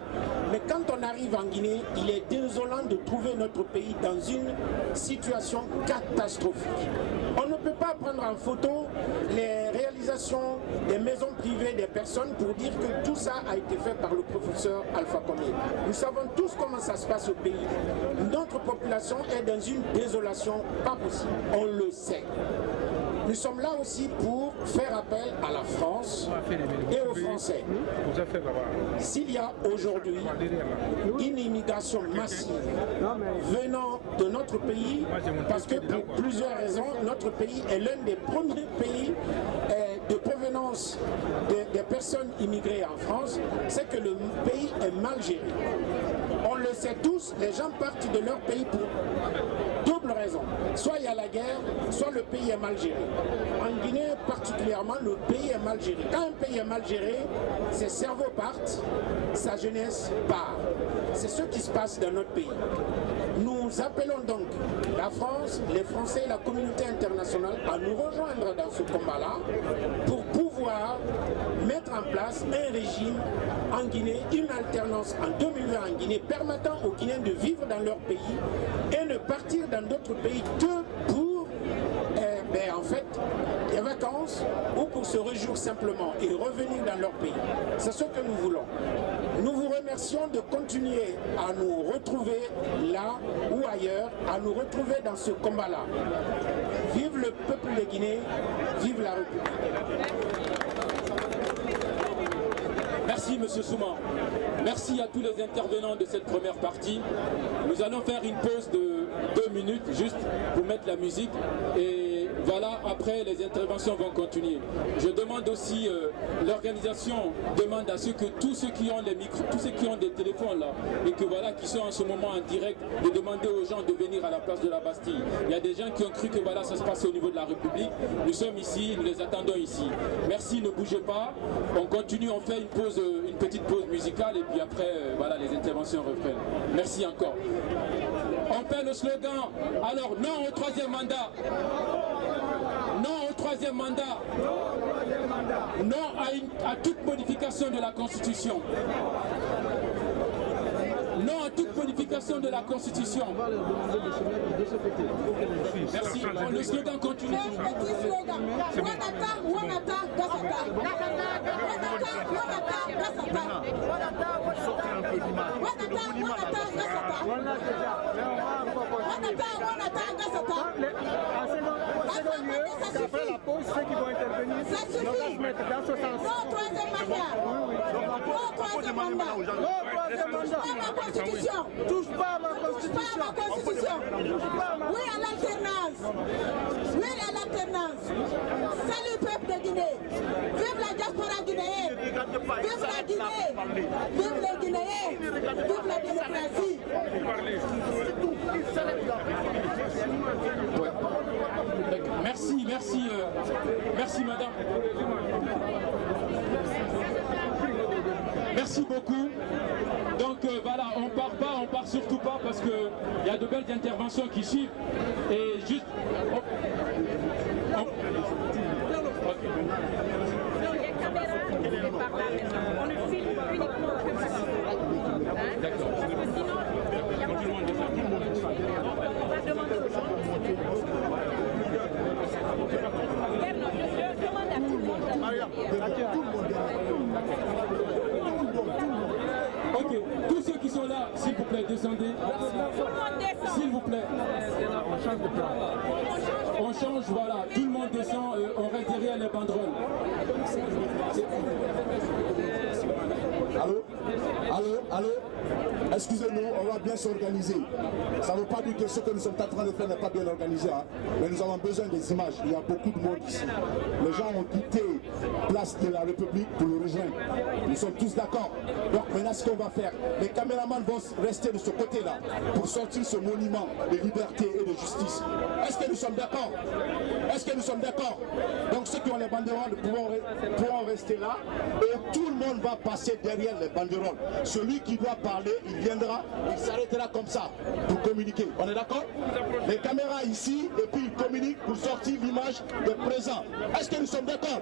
mais quand on arrive en Guinée, il est désolant de trouver notre pays dans une situation catastrophique. On ne peut pas prendre en photo les réalisations des maisons privées des personnes pour dire que tout ça a été fait par le professeur Alpha Condé. Nous savons tous comment ça se passe au pays. Notre population est dans une désolation pas possible. On le sait. Nous sommes là aussi pour faire appel à la France et aux Français. S'il y a aujourd'hui une immigration massive venant de notre pays, parce que pour plusieurs raisons, notre pays est l'un des premiers pays de provenance des personnes immigrées en France, c'est que le pays est mal géré. On le sait tous, les gens partent de leur pays pour double raison. Soit il y a la guerre, soit le pays est mal géré. En Guinée particulièrement, le pays est mal géré. Quand un pays est mal géré, ses cerveaux partent, sa jeunesse part. C'est ce qui se passe dans notre pays. Nous appelons donc la France, les Français et la communauté internationale à nous rejoindre dans ce combat-là pour pouvoir mettre en place un régime en Guinée, une alternance en 2020 en Guinée, permettant aux Guinéens de vivre dans leur pays et ne partir dans d'autres pays que pour en fait, des vacances ou pour se réjouir simplement et revenir dans leur pays. C'est ce que nous voulons. Nous vous remercions de continuer à nous retrouver là ou ailleurs, à nous retrouver dans ce combat-là. Vive le peuple de Guinée, vive la République. Merci M. Souma. Merci à tous les intervenants de cette première partie. Nous allons faire une pause de 2 minutes juste pour mettre la musique et voilà, après les interventions vont continuer. Je demande aussi, l'organisation demande à ceux que tous ceux qui ont les micros, tous ceux qui ont des téléphones là et que voilà, qui sont en ce moment en direct, de demander aux gens de venir à la place de la Bastille. Il y a des gens qui ont cru que voilà, ça se passe au niveau de la République. Nous sommes ici, nous les attendons ici. Merci, ne bougez pas. On continue, on fait une pause, une petite pause musicale et puis après, voilà, les interventions reprennent. Merci encore. On fait le slogan. Alors, non au 3e mandat. Non au 3e mandat. Non à toute modification de la Constitution. Non à toute modification de la Constitution. Merci. Le slogan continue. Petit slogan. Wanata, Gassata. Après la pause, ceux qui vont intervenir, se mettre dans ce sens. Non, 3e mandat. Non, 3e mandat. Non, 3e mandat. Touche pas à ma constitution. Oui à l'alternance. Oui à l'alternance. Salut peuple de Guinée. Vive la diaspora guinéenne. Vive la Guinée. Vive les Guinéens. Vive la démocratie. Merci madame. Merci beaucoup. Donc voilà, on part pas, on part surtout pas parce que il y a de belles interventions qui suivent et juste. On ne filme uniquement d'accord. Sinon, il y a pas de monde. On va demander aux gens. Je demande à tout le monde. Ok, tous ceux qui sont là, s'il vous plaît, descendez. S'il vous plaît. On change de plan. On change, voilà. Tout le monde descend, on reste derrière les banderoles. Allô Excusez-nous, on va bien s'organiser. Ça ne veut pas dire que ce que nous sommes en train de faire n'est pas bien organisé, hein. Mais nous avons besoin des images. Il y a beaucoup de monde ici. Les gens ont quitté place de la République pour le rejoindre. Nous sommes tous d'accord. Donc maintenant, ce qu'on va faire, les caméramans vont rester de ce côté-là pour sortir ce monument de liberté et de justice. Est-ce que nous sommes d'accord? Est-ce que nous sommes d'accord? Donc ceux qui ont les banderoles pourront rester là et tout le monde va passer derrière les banderoles. Celui qui doit parler, il viendra, il s'arrêtera comme ça pour communiquer. On est d'accord? Les caméras ici et puis ils communiquent pour sortir l'image de présent. Est-ce que nous sommes d'accord?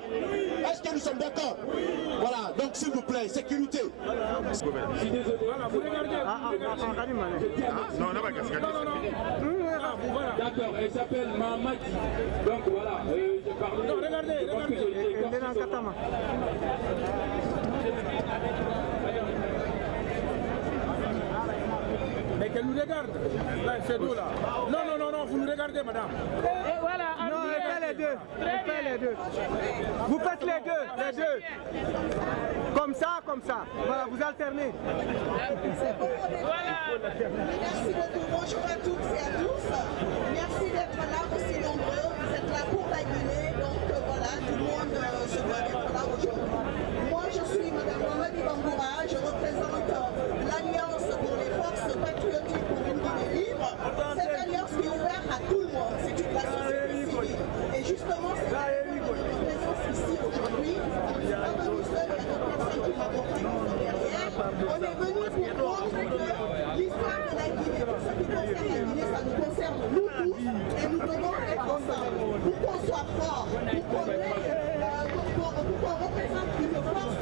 Est-ce que nous sommes d'accord? Voilà, donc s'il vous plaît, sécurité. Je suis désolé. Vous regardez. Non, non, d'accord, elle s'appelle Mamadi. Donc voilà, j'ai parlé. Non, regardez. Mais qu'elle nous regarde. Là, c'est nous là. Non, vous nous regardez, madame. Et voilà, non, elle fait les deux. Elle fait les deux. Vous faites les deux. Comme ça. Voilà, vous alternez. C'est bon, voilà. Merci beaucoup. Bonjour à toutes et à tous. Merci d'être là aussi nombreux. Vous êtes là pour la Guinée. Donc voilà, tout le monde se doit d'être là aujourd'hui. Moi, je suis Mme Mamadi Bangoura. Je représente l'Alliance pour les forces patriotiques pour une Guinée libre. Cette alliance qui est ouverte à tout le monde. C'est toute la société civile. Et justement, c'est notre présence ici aujourd'hui. Je ne suis pas venue seule. Il y a d'autres personnes qui m'accompagnent derrière. On est venu pour montrer que l'histoire de la Guinée, pour ce qui concerne la Guinée, ça nous concerne nous tous. Et nous devons être ensemble. Pour qu'on soit fort, pour qu'on représente une force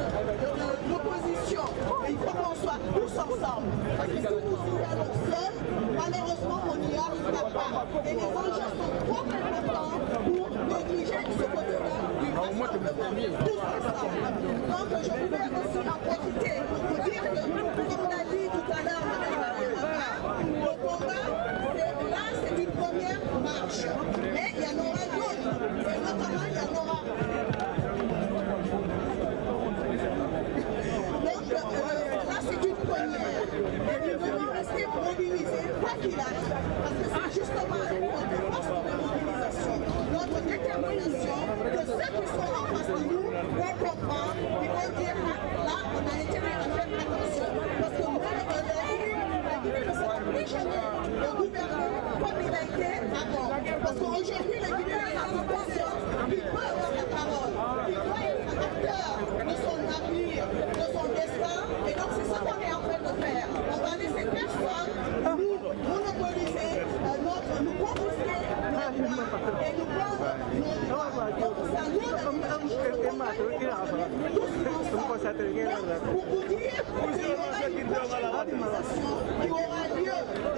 Et les enjeux sont trop importants pour négliger ce côté-là du rassemblement tous ensemble. Donc je voulais aussi en profiter pour vous dire que, comme l'a dit tout à l'heure Mme Marie-Rama, le combat, là c'est une première marche. Mais il y en aura d'autres. Et notamment il y en aura. Donc là c'est une première. Et nous devons rester mobilisés, quoi qu'il arrive. Parce que c'est justement notre force de mobilisation, notre détermination, que ceux qui sont en face de nous vont comprendre, ils vont dire là on a intérêt à faire attention. Parce que moi, la Guinée ne sera plus jamais le gouvernement comme il a été avant. Parce qu'aujourd'hui, les Guinéens ont conscience qu'ils peuvent avoir la parole, qu'ils doivent être acteurs de son avenir, de son destin. Et donc c'est ça qu'on est en train de faire. On va laisser personne nous monopoliser nous confisquer nos droits et nous prendre nos droits. Donc c'est à nous de chercher le combat tous ensemble. Donc pour vous dire qu'il y aura une prochaine mobilisation qui aura lieu le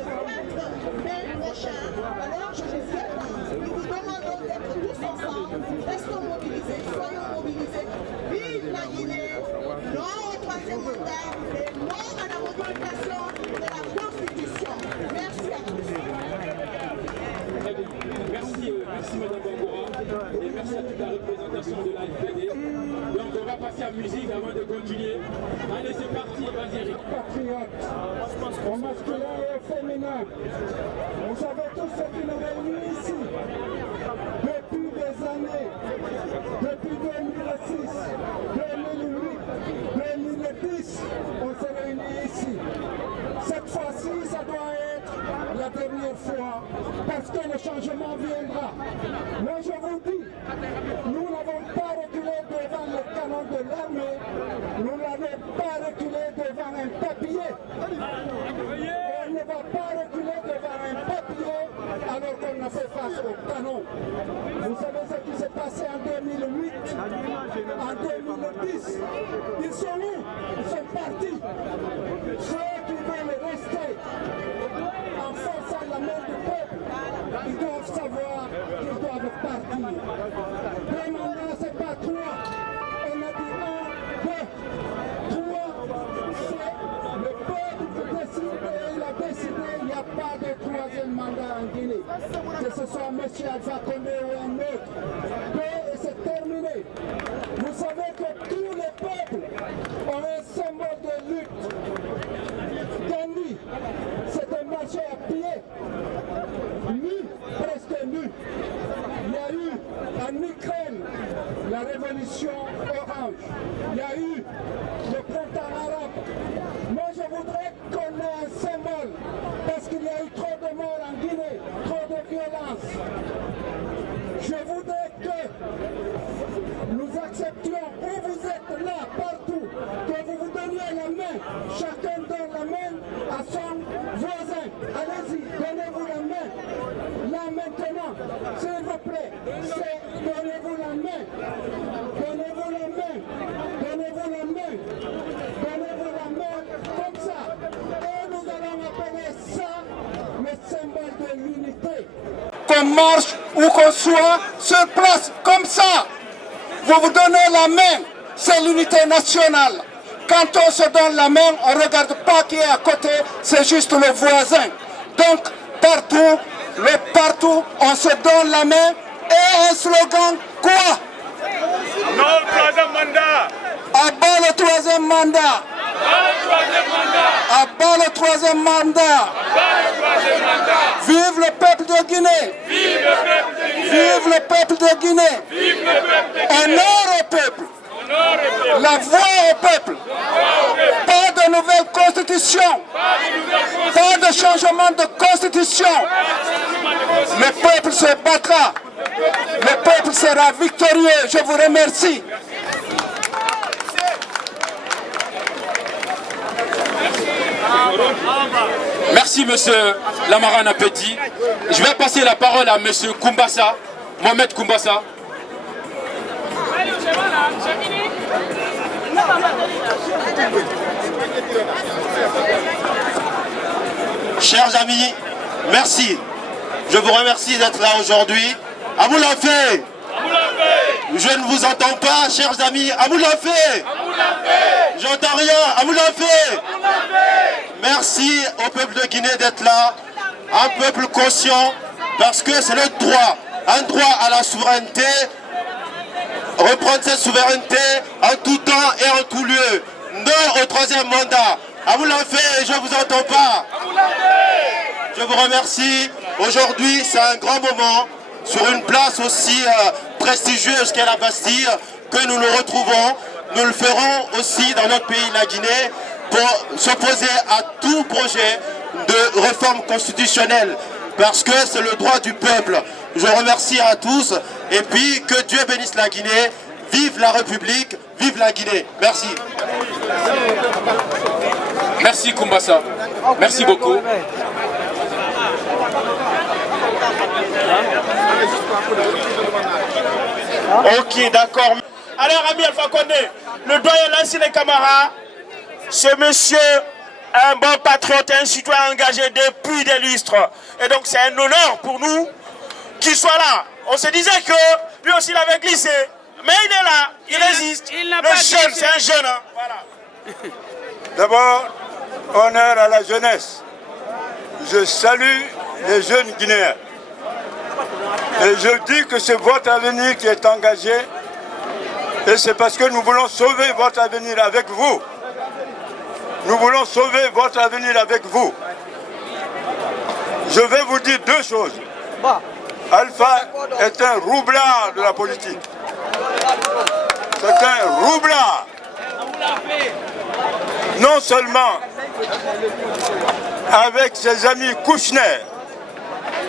4 mai prochain. Alors je vous souhaite, nous vous demandons d'être tous ensemble, restons mobilisés, soyons mobilisés. Vive la Guinée, non au troisième mandat et non à la modification de la Constitution. Merci à tous. Merci Mme Bangoura et merci à toute la représentation de l'AFPD. Donc on va passer à musique avant de continuer. Allez c'est parti, vas-y Eric. Patriotes, au masculin et au féminin, vous savez tous ce qui nous réunit ici. Depuis des années, depuis 2006, 2008, 2010, on s'est réunis ici. Cette fois-ci, ça doit être la dernière fois, parce que le changement viendra. Mais je vous dis, nous n'avons pas reculé devant le canon de l'armée, nous n'avons pas reculé devant un papier. On ne va pas reculer devant un papier alors qu'on a fait face au canon. Vous savez ce qui s'est passé en 2008, en 2010. Ils sont où? Ils sont partis. Ceux qui veulent rester en forçant la main du peuple, ils doivent savoir qu'ils doivent partir. Deux mandats, c'est pas trois. On a dit 1, 2, 3. C'est le peuple qui décide et il a décidé. Il n'y a pas de troisième mandat en Guinée. Que ce soit M. Alpha Condé ou un autre. Et c'est terminé. Vous savez que tous les peuples ont un symbole de lutte. Gandhi, c'était marché à pied, nu, presque nu. Il y a eu en Ukraine la révolution orange. Il y a eu le printemps arabe. Moi, je voudrais qu'on ait un symbole, parce qu'il y a eu trop de morts en Guinée, trop de violence. Je voudrais que nous acceptions, où vous êtes là, partout, que vous vous donniez la main, chacun donne la main à son voisin. Allez-y, donnez-vous la main. Là maintenant, s'il vous plaît, c'est donnez-vous la main. Donnez-vous la main. Donnez-vous la main. Donnez-vous la main comme ça. Et nous allons appeler ça le symbole de l'unité. Qu'on marche ou qu'on soit sur place comme ça. Vous vous donnez la main, c'est l'unité nationale. Quand on se donne la main, on ne regarde pas qui est à côté, c'est juste le voisin. Donc, partout, on se donne la main et un slogan, quoi? Non au troisième mandat. À bas le troisième mandat. À bas le troisième mandat. Vive le peuple de Guinée. Vive le peuple de Guinée. Honneur au peuple. La voix au peuple. Pas de nouvelle constitution. Pas de changement de constitution. Le peuple se battra. Le peuple sera victorieux. Je vous remercie. Merci monsieur Lamarana Petit. Je vais passer la parole à monsieur Koumbassa, Mohamed Koumbassa. Chers amis, merci. Je vous remercie d'être là aujourd'hui. Amoulafé! Je ne vous entends pas, chers amis. Amoulafé! J'entends rien. Amoulafé! Merci au peuple de Guinée d'être là. Un peuple conscient, parce que c'est le droit. Un droit à la souveraineté. Reprendre cette souveraineté en tout temps et en tout lieu. Non au troisième mandat. Amoulafé, je ne vous entends pas. Je vous remercie. Aujourd'hui, c'est un grand moment sur une place aussi prestigieuse qu'est la Bastille que nous nous retrouvons. Nous le ferons aussi dans notre pays, la Guinée, pour s'opposer à tout projet de réforme constitutionnelle, parce que c'est le droit du peuple. Je remercie à tous et puis que Dieu bénisse la Guinée. Vive la République, vive la Guinée. Merci. Merci Kumbasa. Merci beaucoup. Ok, d'accord. Alors, ami Alpha Condé, le doyen Lansile Camara, ce monsieur est un bon patriote, un citoyen engagé depuis des lustres. Et donc, c'est un honneur pour nous qu'il soit là. On se disait que lui aussi, il avait glissé. Mais il est là, il résiste. Le jeune, c'est un jeune. Hein. Voilà. D'abord, honneur à la jeunesse. Je salue les jeunes Guinéens. Et je dis que c'est votre avenir qui est engagé. Et c'est parce que nous voulons sauver votre avenir avec vous. Nous voulons sauver votre avenir avec vous. Je vais vous dire deux choses. Alpha est un roublard de la politique. C'est un roublard. Non seulement avec ses amis Kouchner.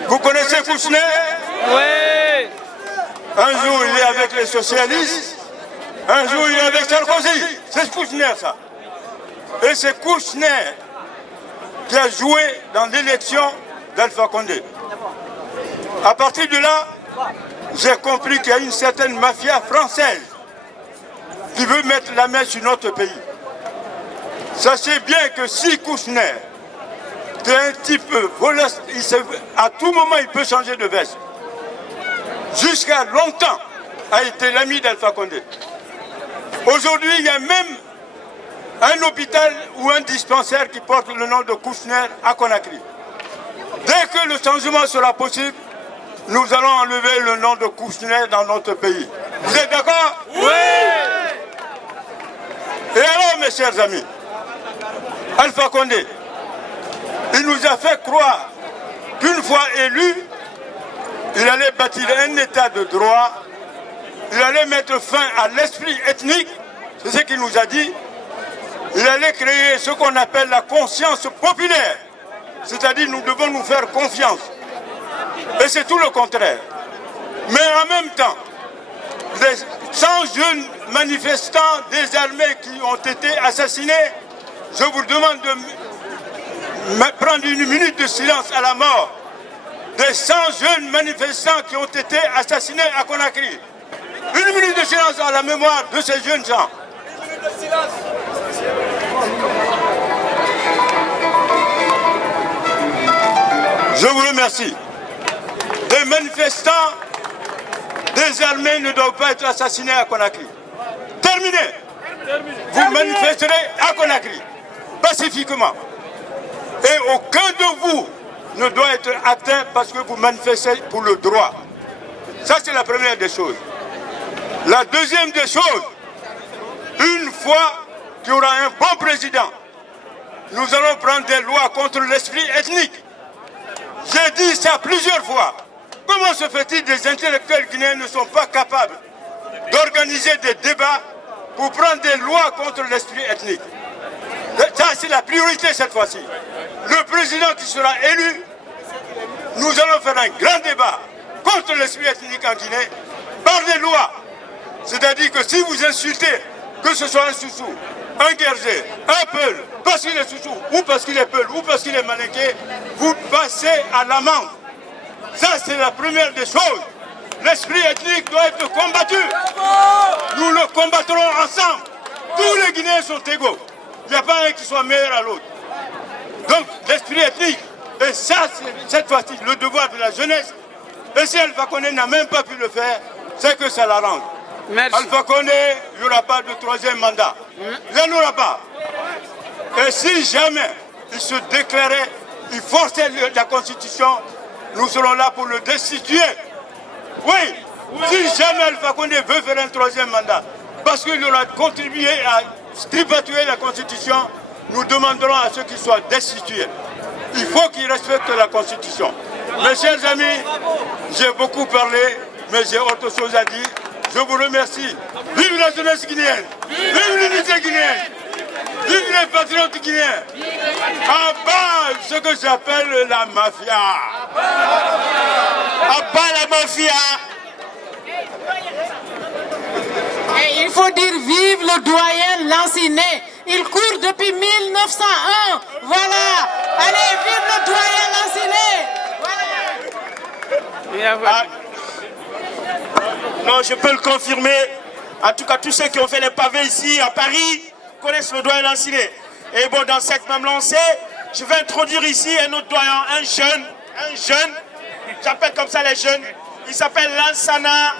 Vous connaissez Kouchner? Oui. Un jour il est avec les socialistes, un jour il est avec Sarkozy. C'est Kouchner ça. Et c'est Kouchner qui a joué dans l'élection d'Alpha Condé. À partir de là, j'ai compris qu'il y a une certaine mafia française qui veut mettre la main sur notre pays. Sachez bien que si Kouchner est un type voleur, à tout moment il peut changer de veste. Jusqu'à longtemps a été l'ami d'Alpha Condé. Aujourd'hui, il y a même un hôpital ou un dispensaire qui porte le nom de Kouchner à Conakry. Dès que le changement sera possible, nous allons enlever le nom de Kouchner dans notre pays. Vous êtes d'accord? Oui! Et alors, mes chers amis, Alpha Condé, il nous a fait croire qu'une fois élu, il allait bâtir un état de droit, il allait mettre fin à l'esprit ethnique, c'est ce qu'il nous a dit. Il allait créer ce qu'on appelle la conscience populaire, c'est-à-dire nous devons nous faire confiance. Et c'est tout le contraire. Mais en même temps, les 100 jeunes manifestants désarmés qui ont été assassinés, je vous demande de prendre une minute de silence à la mort des 100 jeunes manifestants qui ont été assassinés à Conakry. Une minute de silence à la mémoire de ces jeunes gens. Une minute de silence. Je vous remercie. Les manifestants désarmés ne doivent pas être assassinés à Conakry. Terminé. Vous manifesterez à Conakry, pacifiquement. Et aucun de vous ne doit être atteint parce que vous manifestez pour le droit. Ça, c'est la première des choses. La deuxième des choses, une fois qu'il y aura un bon président, nous allons prendre des lois contre l'esprit ethnique. J'ai dit ça plusieurs fois. Comment se fait-il que des intellectuels guinéens ne sont pas capables d'organiser des débats pour prendre des lois contre l'esprit ethnique? Ça, c'est la priorité cette fois-ci. Le président qui sera élu, nous allons faire un grand débat contre l'esprit ethnique en Guinée par des lois. C'est-à-dire que si vous insultez, que ce soit un Soussou, un Guerger, un Peul, parce qu'il est Soussou, ou parce qu'il est Peul, ou parce qu'il est Malinké, vous passez à l'amende. Ça, c'est la première des choses. L'esprit ethnique doit être combattu. Nous le combattrons ensemble. Tous les Guinéens sont égaux. Il n'y a pas un qui soit meilleur à l'autre. Donc, l'esprit ethnique Et ça, cette fois-ci, le devoir de la jeunesse. Et si Alpha Condé n'a même pas pu le faire, c'est que ça l'arrange. Alpha Condé, il n'y aura pas de troisième mandat. Il n'y en aura pas. Et si jamais il se déclarait, il forçait la Constitution, nous serons là pour le destituer. Oui, si jamais Alpha Condé veut faire un troisième mandat, parce qu'il aura contribué à tripatuer la Constitution, nous demanderons à ceux qui soient destitués. Il faut qu'ils respectent la Constitution. Mes chers amis, j'ai beaucoup parlé, mais j'ai autre chose à dire. Je vous remercie. Vive la jeunesse guinéenne. Vive l'unité guinéenne. Vive les patriotes guinéens. À bas ce que j'appelle la mafia. À bas la mafia. Et il faut dire vive le doyen Lanciné. Il court depuis 1901. Voilà. Allez, vive le doyen Lanciné. Voilà. Non, je peux le confirmer. En tout cas, tous ceux qui ont fait les pavés ici à Paris connaissent le doyen Lanciné. Et bon, dans cette même lancée, je vais introduire ici un autre doyen, un jeune, j'appelle comme ça les jeunes. Il s'appelle Lansana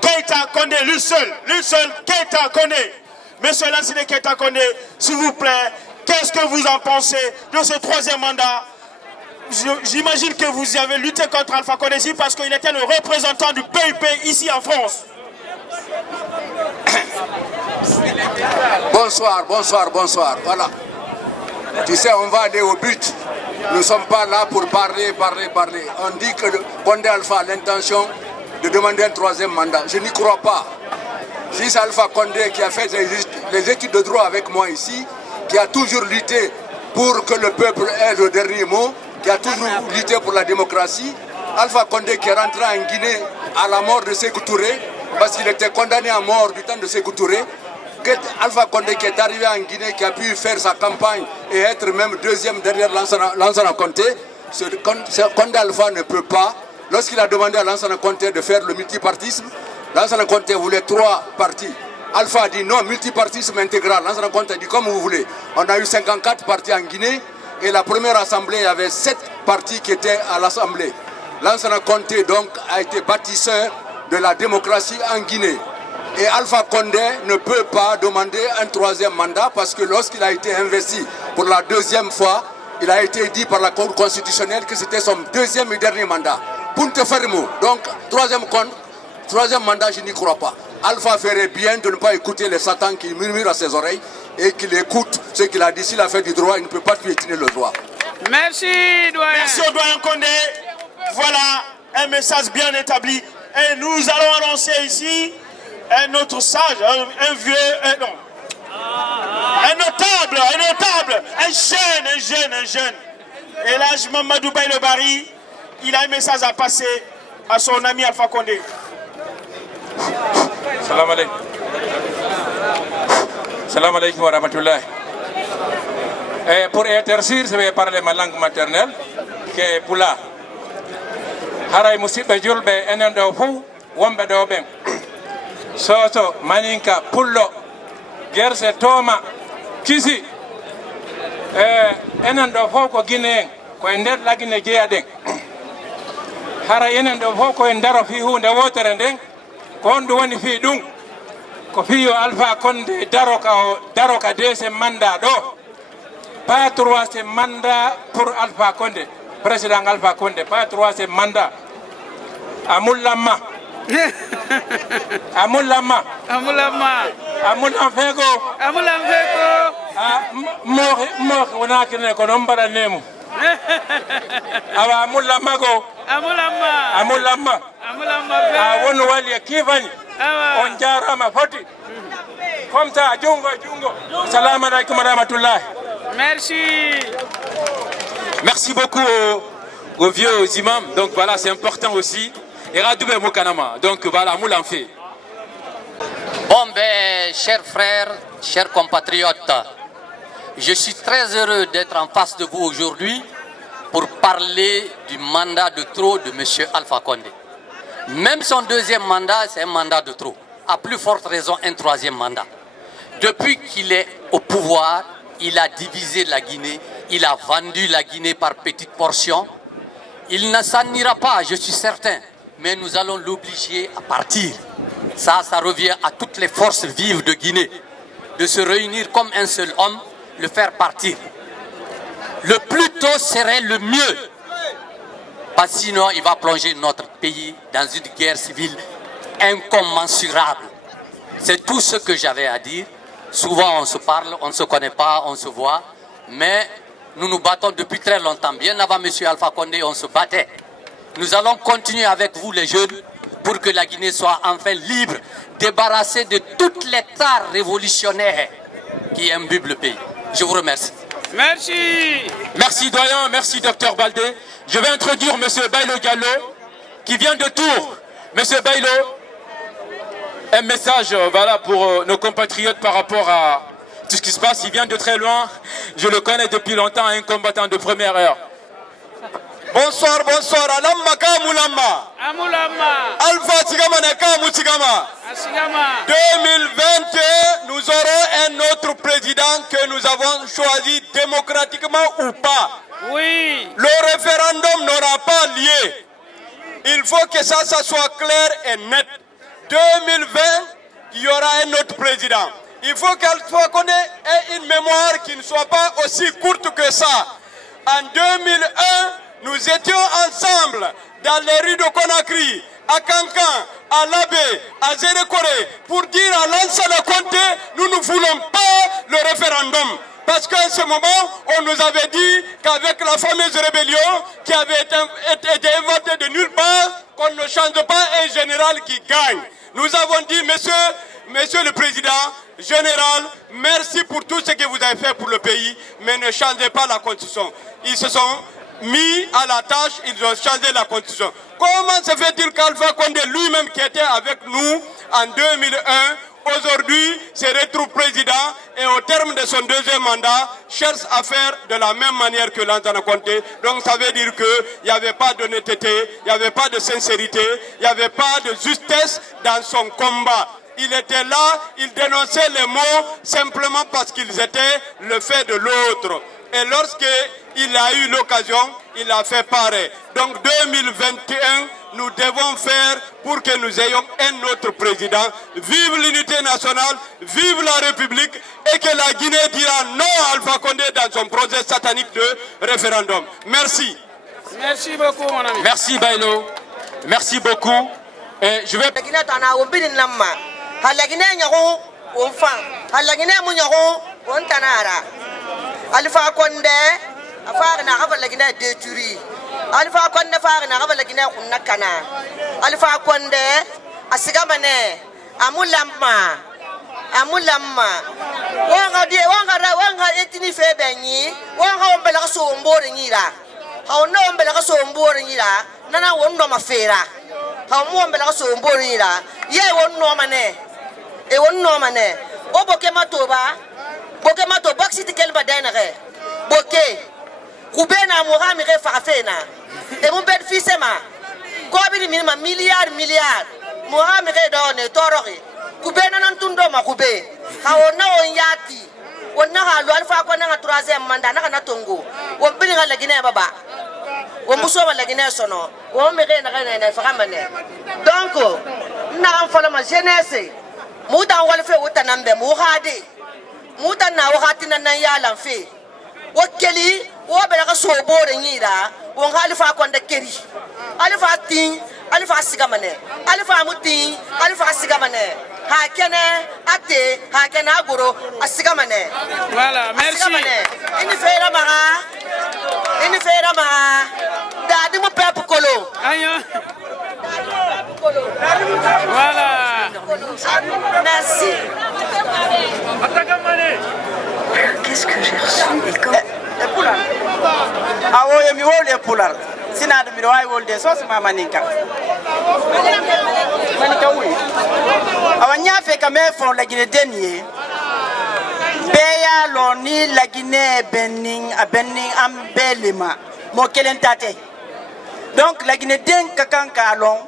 Keita Condé, lui seul Keita Condé. Monsieur Lanciné Keita Condé, s'il vous plaît, qu'est-ce que vous en pensez de ce troisième mandat? J'imagine que vous avez lutté contre Alpha Condé ici parce qu'il était le représentant du PIP ici en France. Bonsoir. Voilà. Tu sais, on va aller au but. Nous ne sommes pas là pour parler. On dit que Condé Alpha a l'intention de demander un troisième mandat. Je n'y crois pas. Si c'est Alpha Condé qui a fait les études de droit avec moi ici, qui a toujours lutté pour que le peuple ait le dernier mot, qui a toujours lutté pour la démocratie, Alpha Condé qui est rentré en Guinée à la mort de Sékou Touré, parce qu'il était condamné à mort du temps de Sékou Touré, Alpha Condé qui est arrivé en Guinée, qui a pu faire sa campagne et être même deuxième derrière Lansana Conté, Condé Alpha ne peut pas, lorsqu'il a demandé à Lansana Conté de faire le multipartisme, Lansana Conté voulait 3 partis. Alpha a dit non, multipartisme intégral. Lansana Conté a dit comme vous voulez. On a eu 54 partis en Guinée et la première assemblée, il y avait 7 partis qui étaient à l'assemblée. Lansana Conté donc a été bâtisseur de la démocratie en Guinée. Et Alpha Condé ne peut pas demander un troisième mandat parce que lorsqu'il a été investi pour la deuxième fois, il a été dit par la Cour constitutionnelle que c'était son deuxième et dernier mandat. Punte fermo. Donc, troisième mandat, je n'y crois pas. Alpha ferait bien de ne pas écouter les satans qui murmurent à ses oreilles et qu'il écoute ce qu'il a dit. S'il a fait du droit, il ne peut pas piétiner le droit. Merci, doyen. Merci au doyen Condé. Voilà un message bien établi. Et nous allons annoncer ici un autre sage, un vieux, un notable, un jeune. Et là, Mamadou Baïle Bari, il a un message à passer à son ami Alpha Condé. Salam alaikum. Salam alaikum wa rahmatullah. Pour éclaircir, je vais parler ma langue maternelle, qui est Pula. Haray musidɓe julɓe enen ɗo fuu wonɓe ɗo ɓen soso maninka pullo gerse tooma kisi enen ɗo fof ko guine en koye nder lagine jeeya ɗen hara enen ɗo fof koye daro fi hunde wotere nden ko on ɗum woni fi ɗum ko fiyo Alpha Condé daro ka deuxième mandat ɗo pas troisième mandat pour Alpha Condé. Président Alpha Condé, pas troisième mandat. Amulama. Amulama. Amulamfego. Mok wanakine konombara nemu. Awa amulamago. Amulama. Wonu wali kivani. Onjara foti. Comme ça, jungo. Salam alaikum wa rahmatullah. Merci beaucoup aux vieux imams. Donc voilà, c'est important aussi. Et Radoube Moukanama. Donc voilà, Moulan fait. Bon, chers frères, chers compatriotes, je suis très heureux d'être en face de vous aujourd'hui pour parler du mandat de trop de M. Alpha Condé. Même son deuxième mandat, c'est un mandat de trop. À plus forte raison, un troisième mandat. Depuis qu'il est au pouvoir, il a divisé la Guinée, Il a vendu la Guinée par petites portions. Il ne s'en ira pas, je suis certain, mais nous allons l'obliger à partir. Ça revient à toutes les forces vives de Guinée, de se réunir comme un seul homme, le faire partir. Le plus tôt serait le mieux, parce que sinon il va plonger notre pays dans une guerre civile incommensurable. C'est tout ce que j'avais à dire. Souvent on se parle, on ne se connaît pas, on se voit, mais nous nous battons depuis très longtemps. Bien avant M. Alpha Condé, on se battait. Nous allons continuer avec vous les jeunes pour que la Guinée soit enfin libre, débarrassée de toutes les tares révolutionnaires qui imbibent le pays. Je vous remercie. Merci. Merci doyen, merci docteur Baldé. Je vais introduire M. Bailo Gallo qui vient de Tours. M. Bailo, un message voilà, pour nos compatriotes par rapport à tout ce qui se passe. Il vient de très loin, je le connais depuis longtemps, un combattant de première heure. Bonsoir, bonsoir. Alamaka Moulama. Alpha Tigama Nakamu Tigama. 2021, nous aurons un autre président que nous avons choisi démocratiquement ou pas. Oui. Le référendum n'aura pas lieu. Il faut que ça soit clair et net. 2020, il y aura un autre président. Il faut qu'Alpha Condé ait une mémoire qui ne soit pas aussi courte que ça. En 2001, nous étions ensemble dans les rues de Conakry, à Kankan, à Labé, à Zérékoré, pour dire à Lansana Conté, nous ne voulons pas le référendum. Parce qu'à ce moment, on nous avait dit qu'avec la fameuse rébellion qui avait été inventée de nulle part, qu'on ne change pas un général qui gagne. Nous avons dit, monsieur le Président, Général, merci pour tout ce que vous avez fait pour le pays, mais ne changez pas la Constitution. Ils se sont mis à la tâche, ils ont changé la Constitution. Comment se fait-il qu'Alpha Condé lui-même qui était avec nous en 2001, aujourd'hui se retrouve président et au terme de son deuxième mandat, cherche à faire de la même manière que Lansana Conté. Donc ça veut dire qu'il n'y avait pas d'honnêteté, il n'y avait pas de sincérité, il n'y avait pas de justesse dans son combat. Il était là, il dénonçait les mots simplement parce qu'ils étaient le fait de l'autre. Et lorsqu'il a eu l'occasion, il a fait pareil. Donc 2021, nous devons faire pour que nous ayons un autre président. Vive l'unité nationale, vive la République et que la Guinée dira non à Alpha Condé dans son projet satanique de référendum. Merci. Merci beaucoup mon ami. Merci Bailo. Merci beaucoup. Et je vais... Alpha Condé afar na gaba la Guinée détruit. Alpha Condé far na gaba la Guinée kunakana. Alpha Condé asigamane amulama wanga etini fe benyi wanga ombela so mbore nyira hawo ombela so mbore nyira nana wonno mafera hawo mo ombela so mbore nyira ye wonno mane oboke matoba boke mato boxi tikel badana re boke kubena mourami re farafena et mon bel fils ma ko bi minima milliard mourami re donne torori kubena nan tundo ma kube hawona on yati wonna halu Alpha ko na 3e mandat na tongo won bi nga la Guinée baba won muso ma la Guinée sono won me re na faramane donc na am fala ma jeunesse mudan walfe wutanambe muhade mutan na wakati nan yalan fe wakeli wo bela ka so bore nyira won Alpha Condé keri Alpha tin Alpha sigamane Alpha mutin Alpha sigamane ha kene ate ha kene agoro asigamane. Voilà, merci. Ini fera mara dadi mo pepe kolo ayo voilà, merci. Qu'est-ce que j'ai reçu et quand ah oui, mi wole pular sina de mi way wolde so ma maninka oui awanya fe ka me fon la Guinée dernier beya loni la Guinée benning ambelima mo kelentate donc la Guinée den kakanka long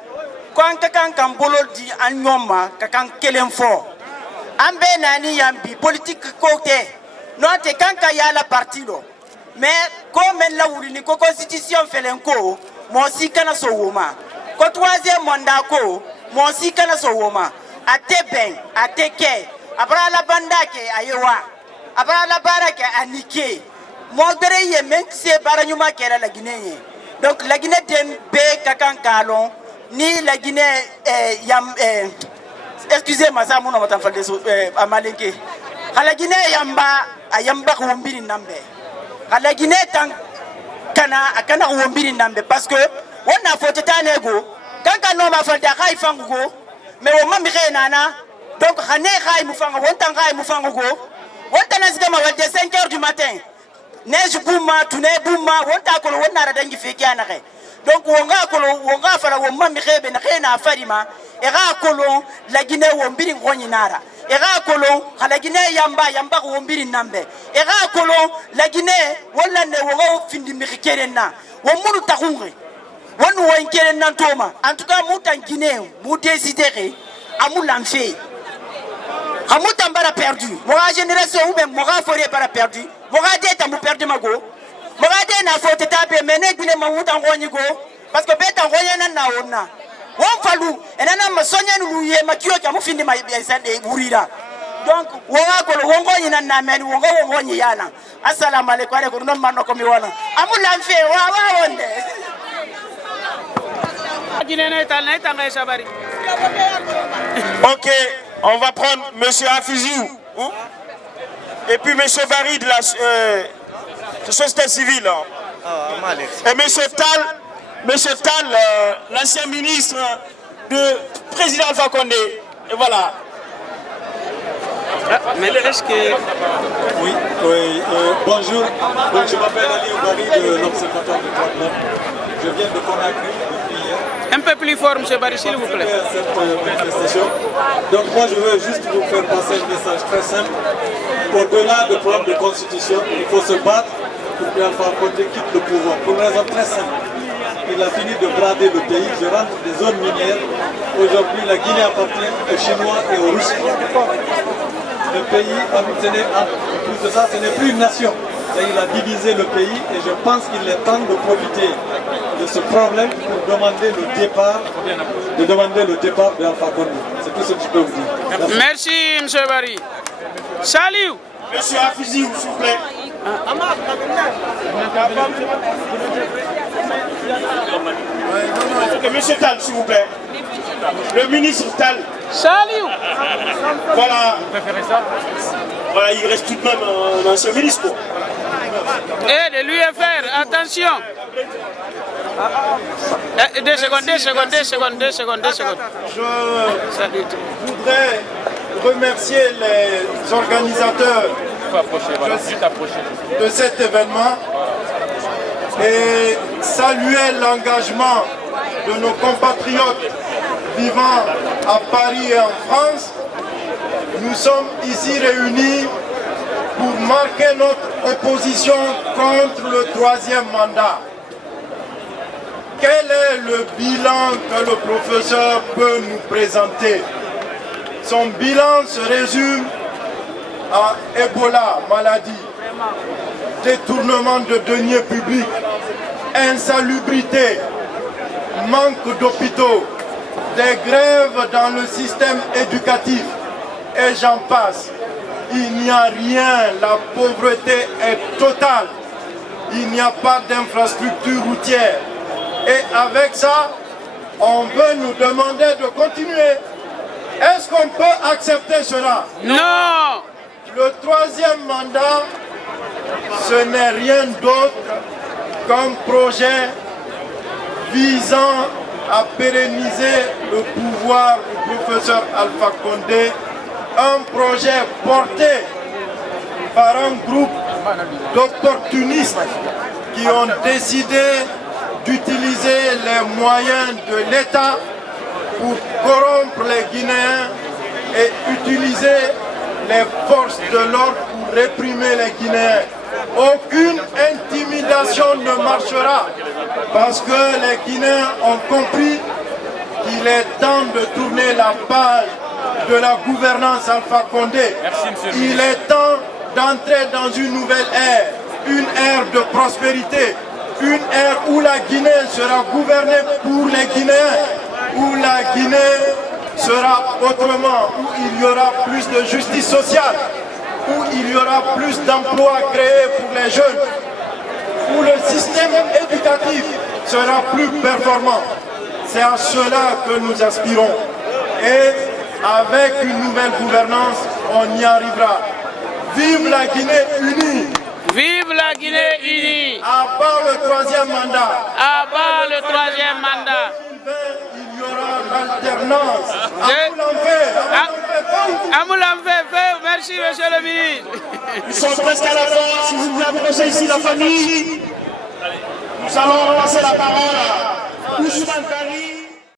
quand kakan bolol di anyoma kakan kelen fo ambe nani yambi politique côté non te kanka ya la parti lo mais comme la wulini ko constitution felen ko mo si kana so woma ko troisième mandat ko mo si kana so woma ate ben ate ke abra la banda ke ayewa abra la barake anike mo bere ye men se baranyuma ke la Guinée. Donc la Guinée dem be kakan kalon ni la Guinée yam excusez-moi ça mon nom falde amalenke la Guinée yamba ko mbiri nambe la Guinée tan kana ko mbiri nambe parce que on a foté tanego kanka no ma falda khay fangugo mais o mami nana donc xane khay mu fango on tan khay mu fangugo on tan asga ma walde 5h du matin neige bouma tune bouma on ta ko on na dangi feki anake donc wonga fala wo mami khebe na khena farima era kolon la Guinée wo mbiri ngoni nara era kolon la Guinée yamba wo mbiri nambe era kolon la Guinée wala ne wo findi mikere na wo munu takhungre wonu wo inkere na toma en tout cas muta Guinée mu décider amu lancer amuta mbara perdu mo génération ou même mo forêt para perdu mo deta mu perdu mago Mogade na fote tabe mene Guinée mamuta ngoni go parce que beta ngonya na ona won falu enana masonya nuye makio kya mufindi ma sande burira donc wonga ko wongo nyina na men wongo nyi yana assalamu alaikum ale ko non manno ko mi wona amula mfe wa wonde Ok, on va prendre monsieur Afizou et puis monsieur Barry de la société civile et monsieur Tal, l'ancien ministre de président Alpha Condé. Et voilà. Oui, bonjour. Donc, je m'appelle Ali Oubari de l'Observatoire des droits de l'homme. Je viens de Conakry depuis hier. Un peu plus fort, M. Barry, s'il vous plaît. Cette manifestation. Donc moi, je veux juste vous faire passer un message très simple. Au-delà du problème de constitution, il faut se battre pour que Alpha Condé quitte le pouvoir. Pour une raison très simple. Il a fini de brader le pays, je rentre des zones minières. Aujourd'hui, la Guinée appartient aux Chinois et aux Russes. Le pays, en plus de ça, ce n'est plus une nation. Il a divisé le pays et je pense qu'il est temps de profiter de ce problème pour demander le départ de Alpha Condé. C'est tout ce que je peux vous dire. Merci M. Barry. Salut. Monsieur Afizi, s'il vous plaît. Monsieur Tal, s'il vous plaît. Le ministre Tal. Salut. Voilà. Voilà, il reste tout de même un ancien ministre. Et de l'UFR, attention. 2 secondes. Je voudrais remercier les organisateurs de cet événement et saluer l'engagement de nos compatriotes vivant à Paris et en France. Nous sommes ici réunis pour marquer notre opposition contre le 3e mandat. Quel est le bilan que le professeur peut nous présenter? Son bilan se résume à Ebola, maladie, détournement de deniers publics, insalubrité, manque d'hôpitaux, des grèves dans le système éducatif, et j'en passe. Il n'y a rien, la pauvreté est totale, il n'y a pas d'infrastructure routière. Et avec ça, on veut nous demander de continuer. Est-ce qu'on peut accepter cela? Non. Le 3e mandat, ce n'est rien d'autre qu'un projet visant à pérenniser le pouvoir du professeur Alpha Condé, un projet porté par un groupe d'opportunistes qui ont décidé d'utiliser les moyens de l'État pour corrompre les Guinéens et utiliser les forces de l'ordre pour réprimer les Guinéens. Aucune intimidation ne marchera parce que les Guinéens ont compris qu'il est temps de tourner la page de la gouvernance Alpha Condé. Il est temps d'entrer dans une nouvelle ère, une ère de prospérité, une ère où la Guinée sera gouvernée pour les Guinéens, où la Guinée sera autrement, où il y aura plus de justice sociale, où il y aura plus d'emplois créés pour les jeunes, où le système éducatif sera plus performant. C'est à cela que nous aspirons. Et avec une nouvelle gouvernance, on y arrivera. Vive la Guinée unie! Vive la Guinée unie! À part le troisième mandat! À part le troisième mandat! Il y aura l'alternance. Merci, monsieur le ministre. Nous sommes presque à la fin. Si vous voulez approcher ici la famille, nous allons passer la parole à Ousmane Kane.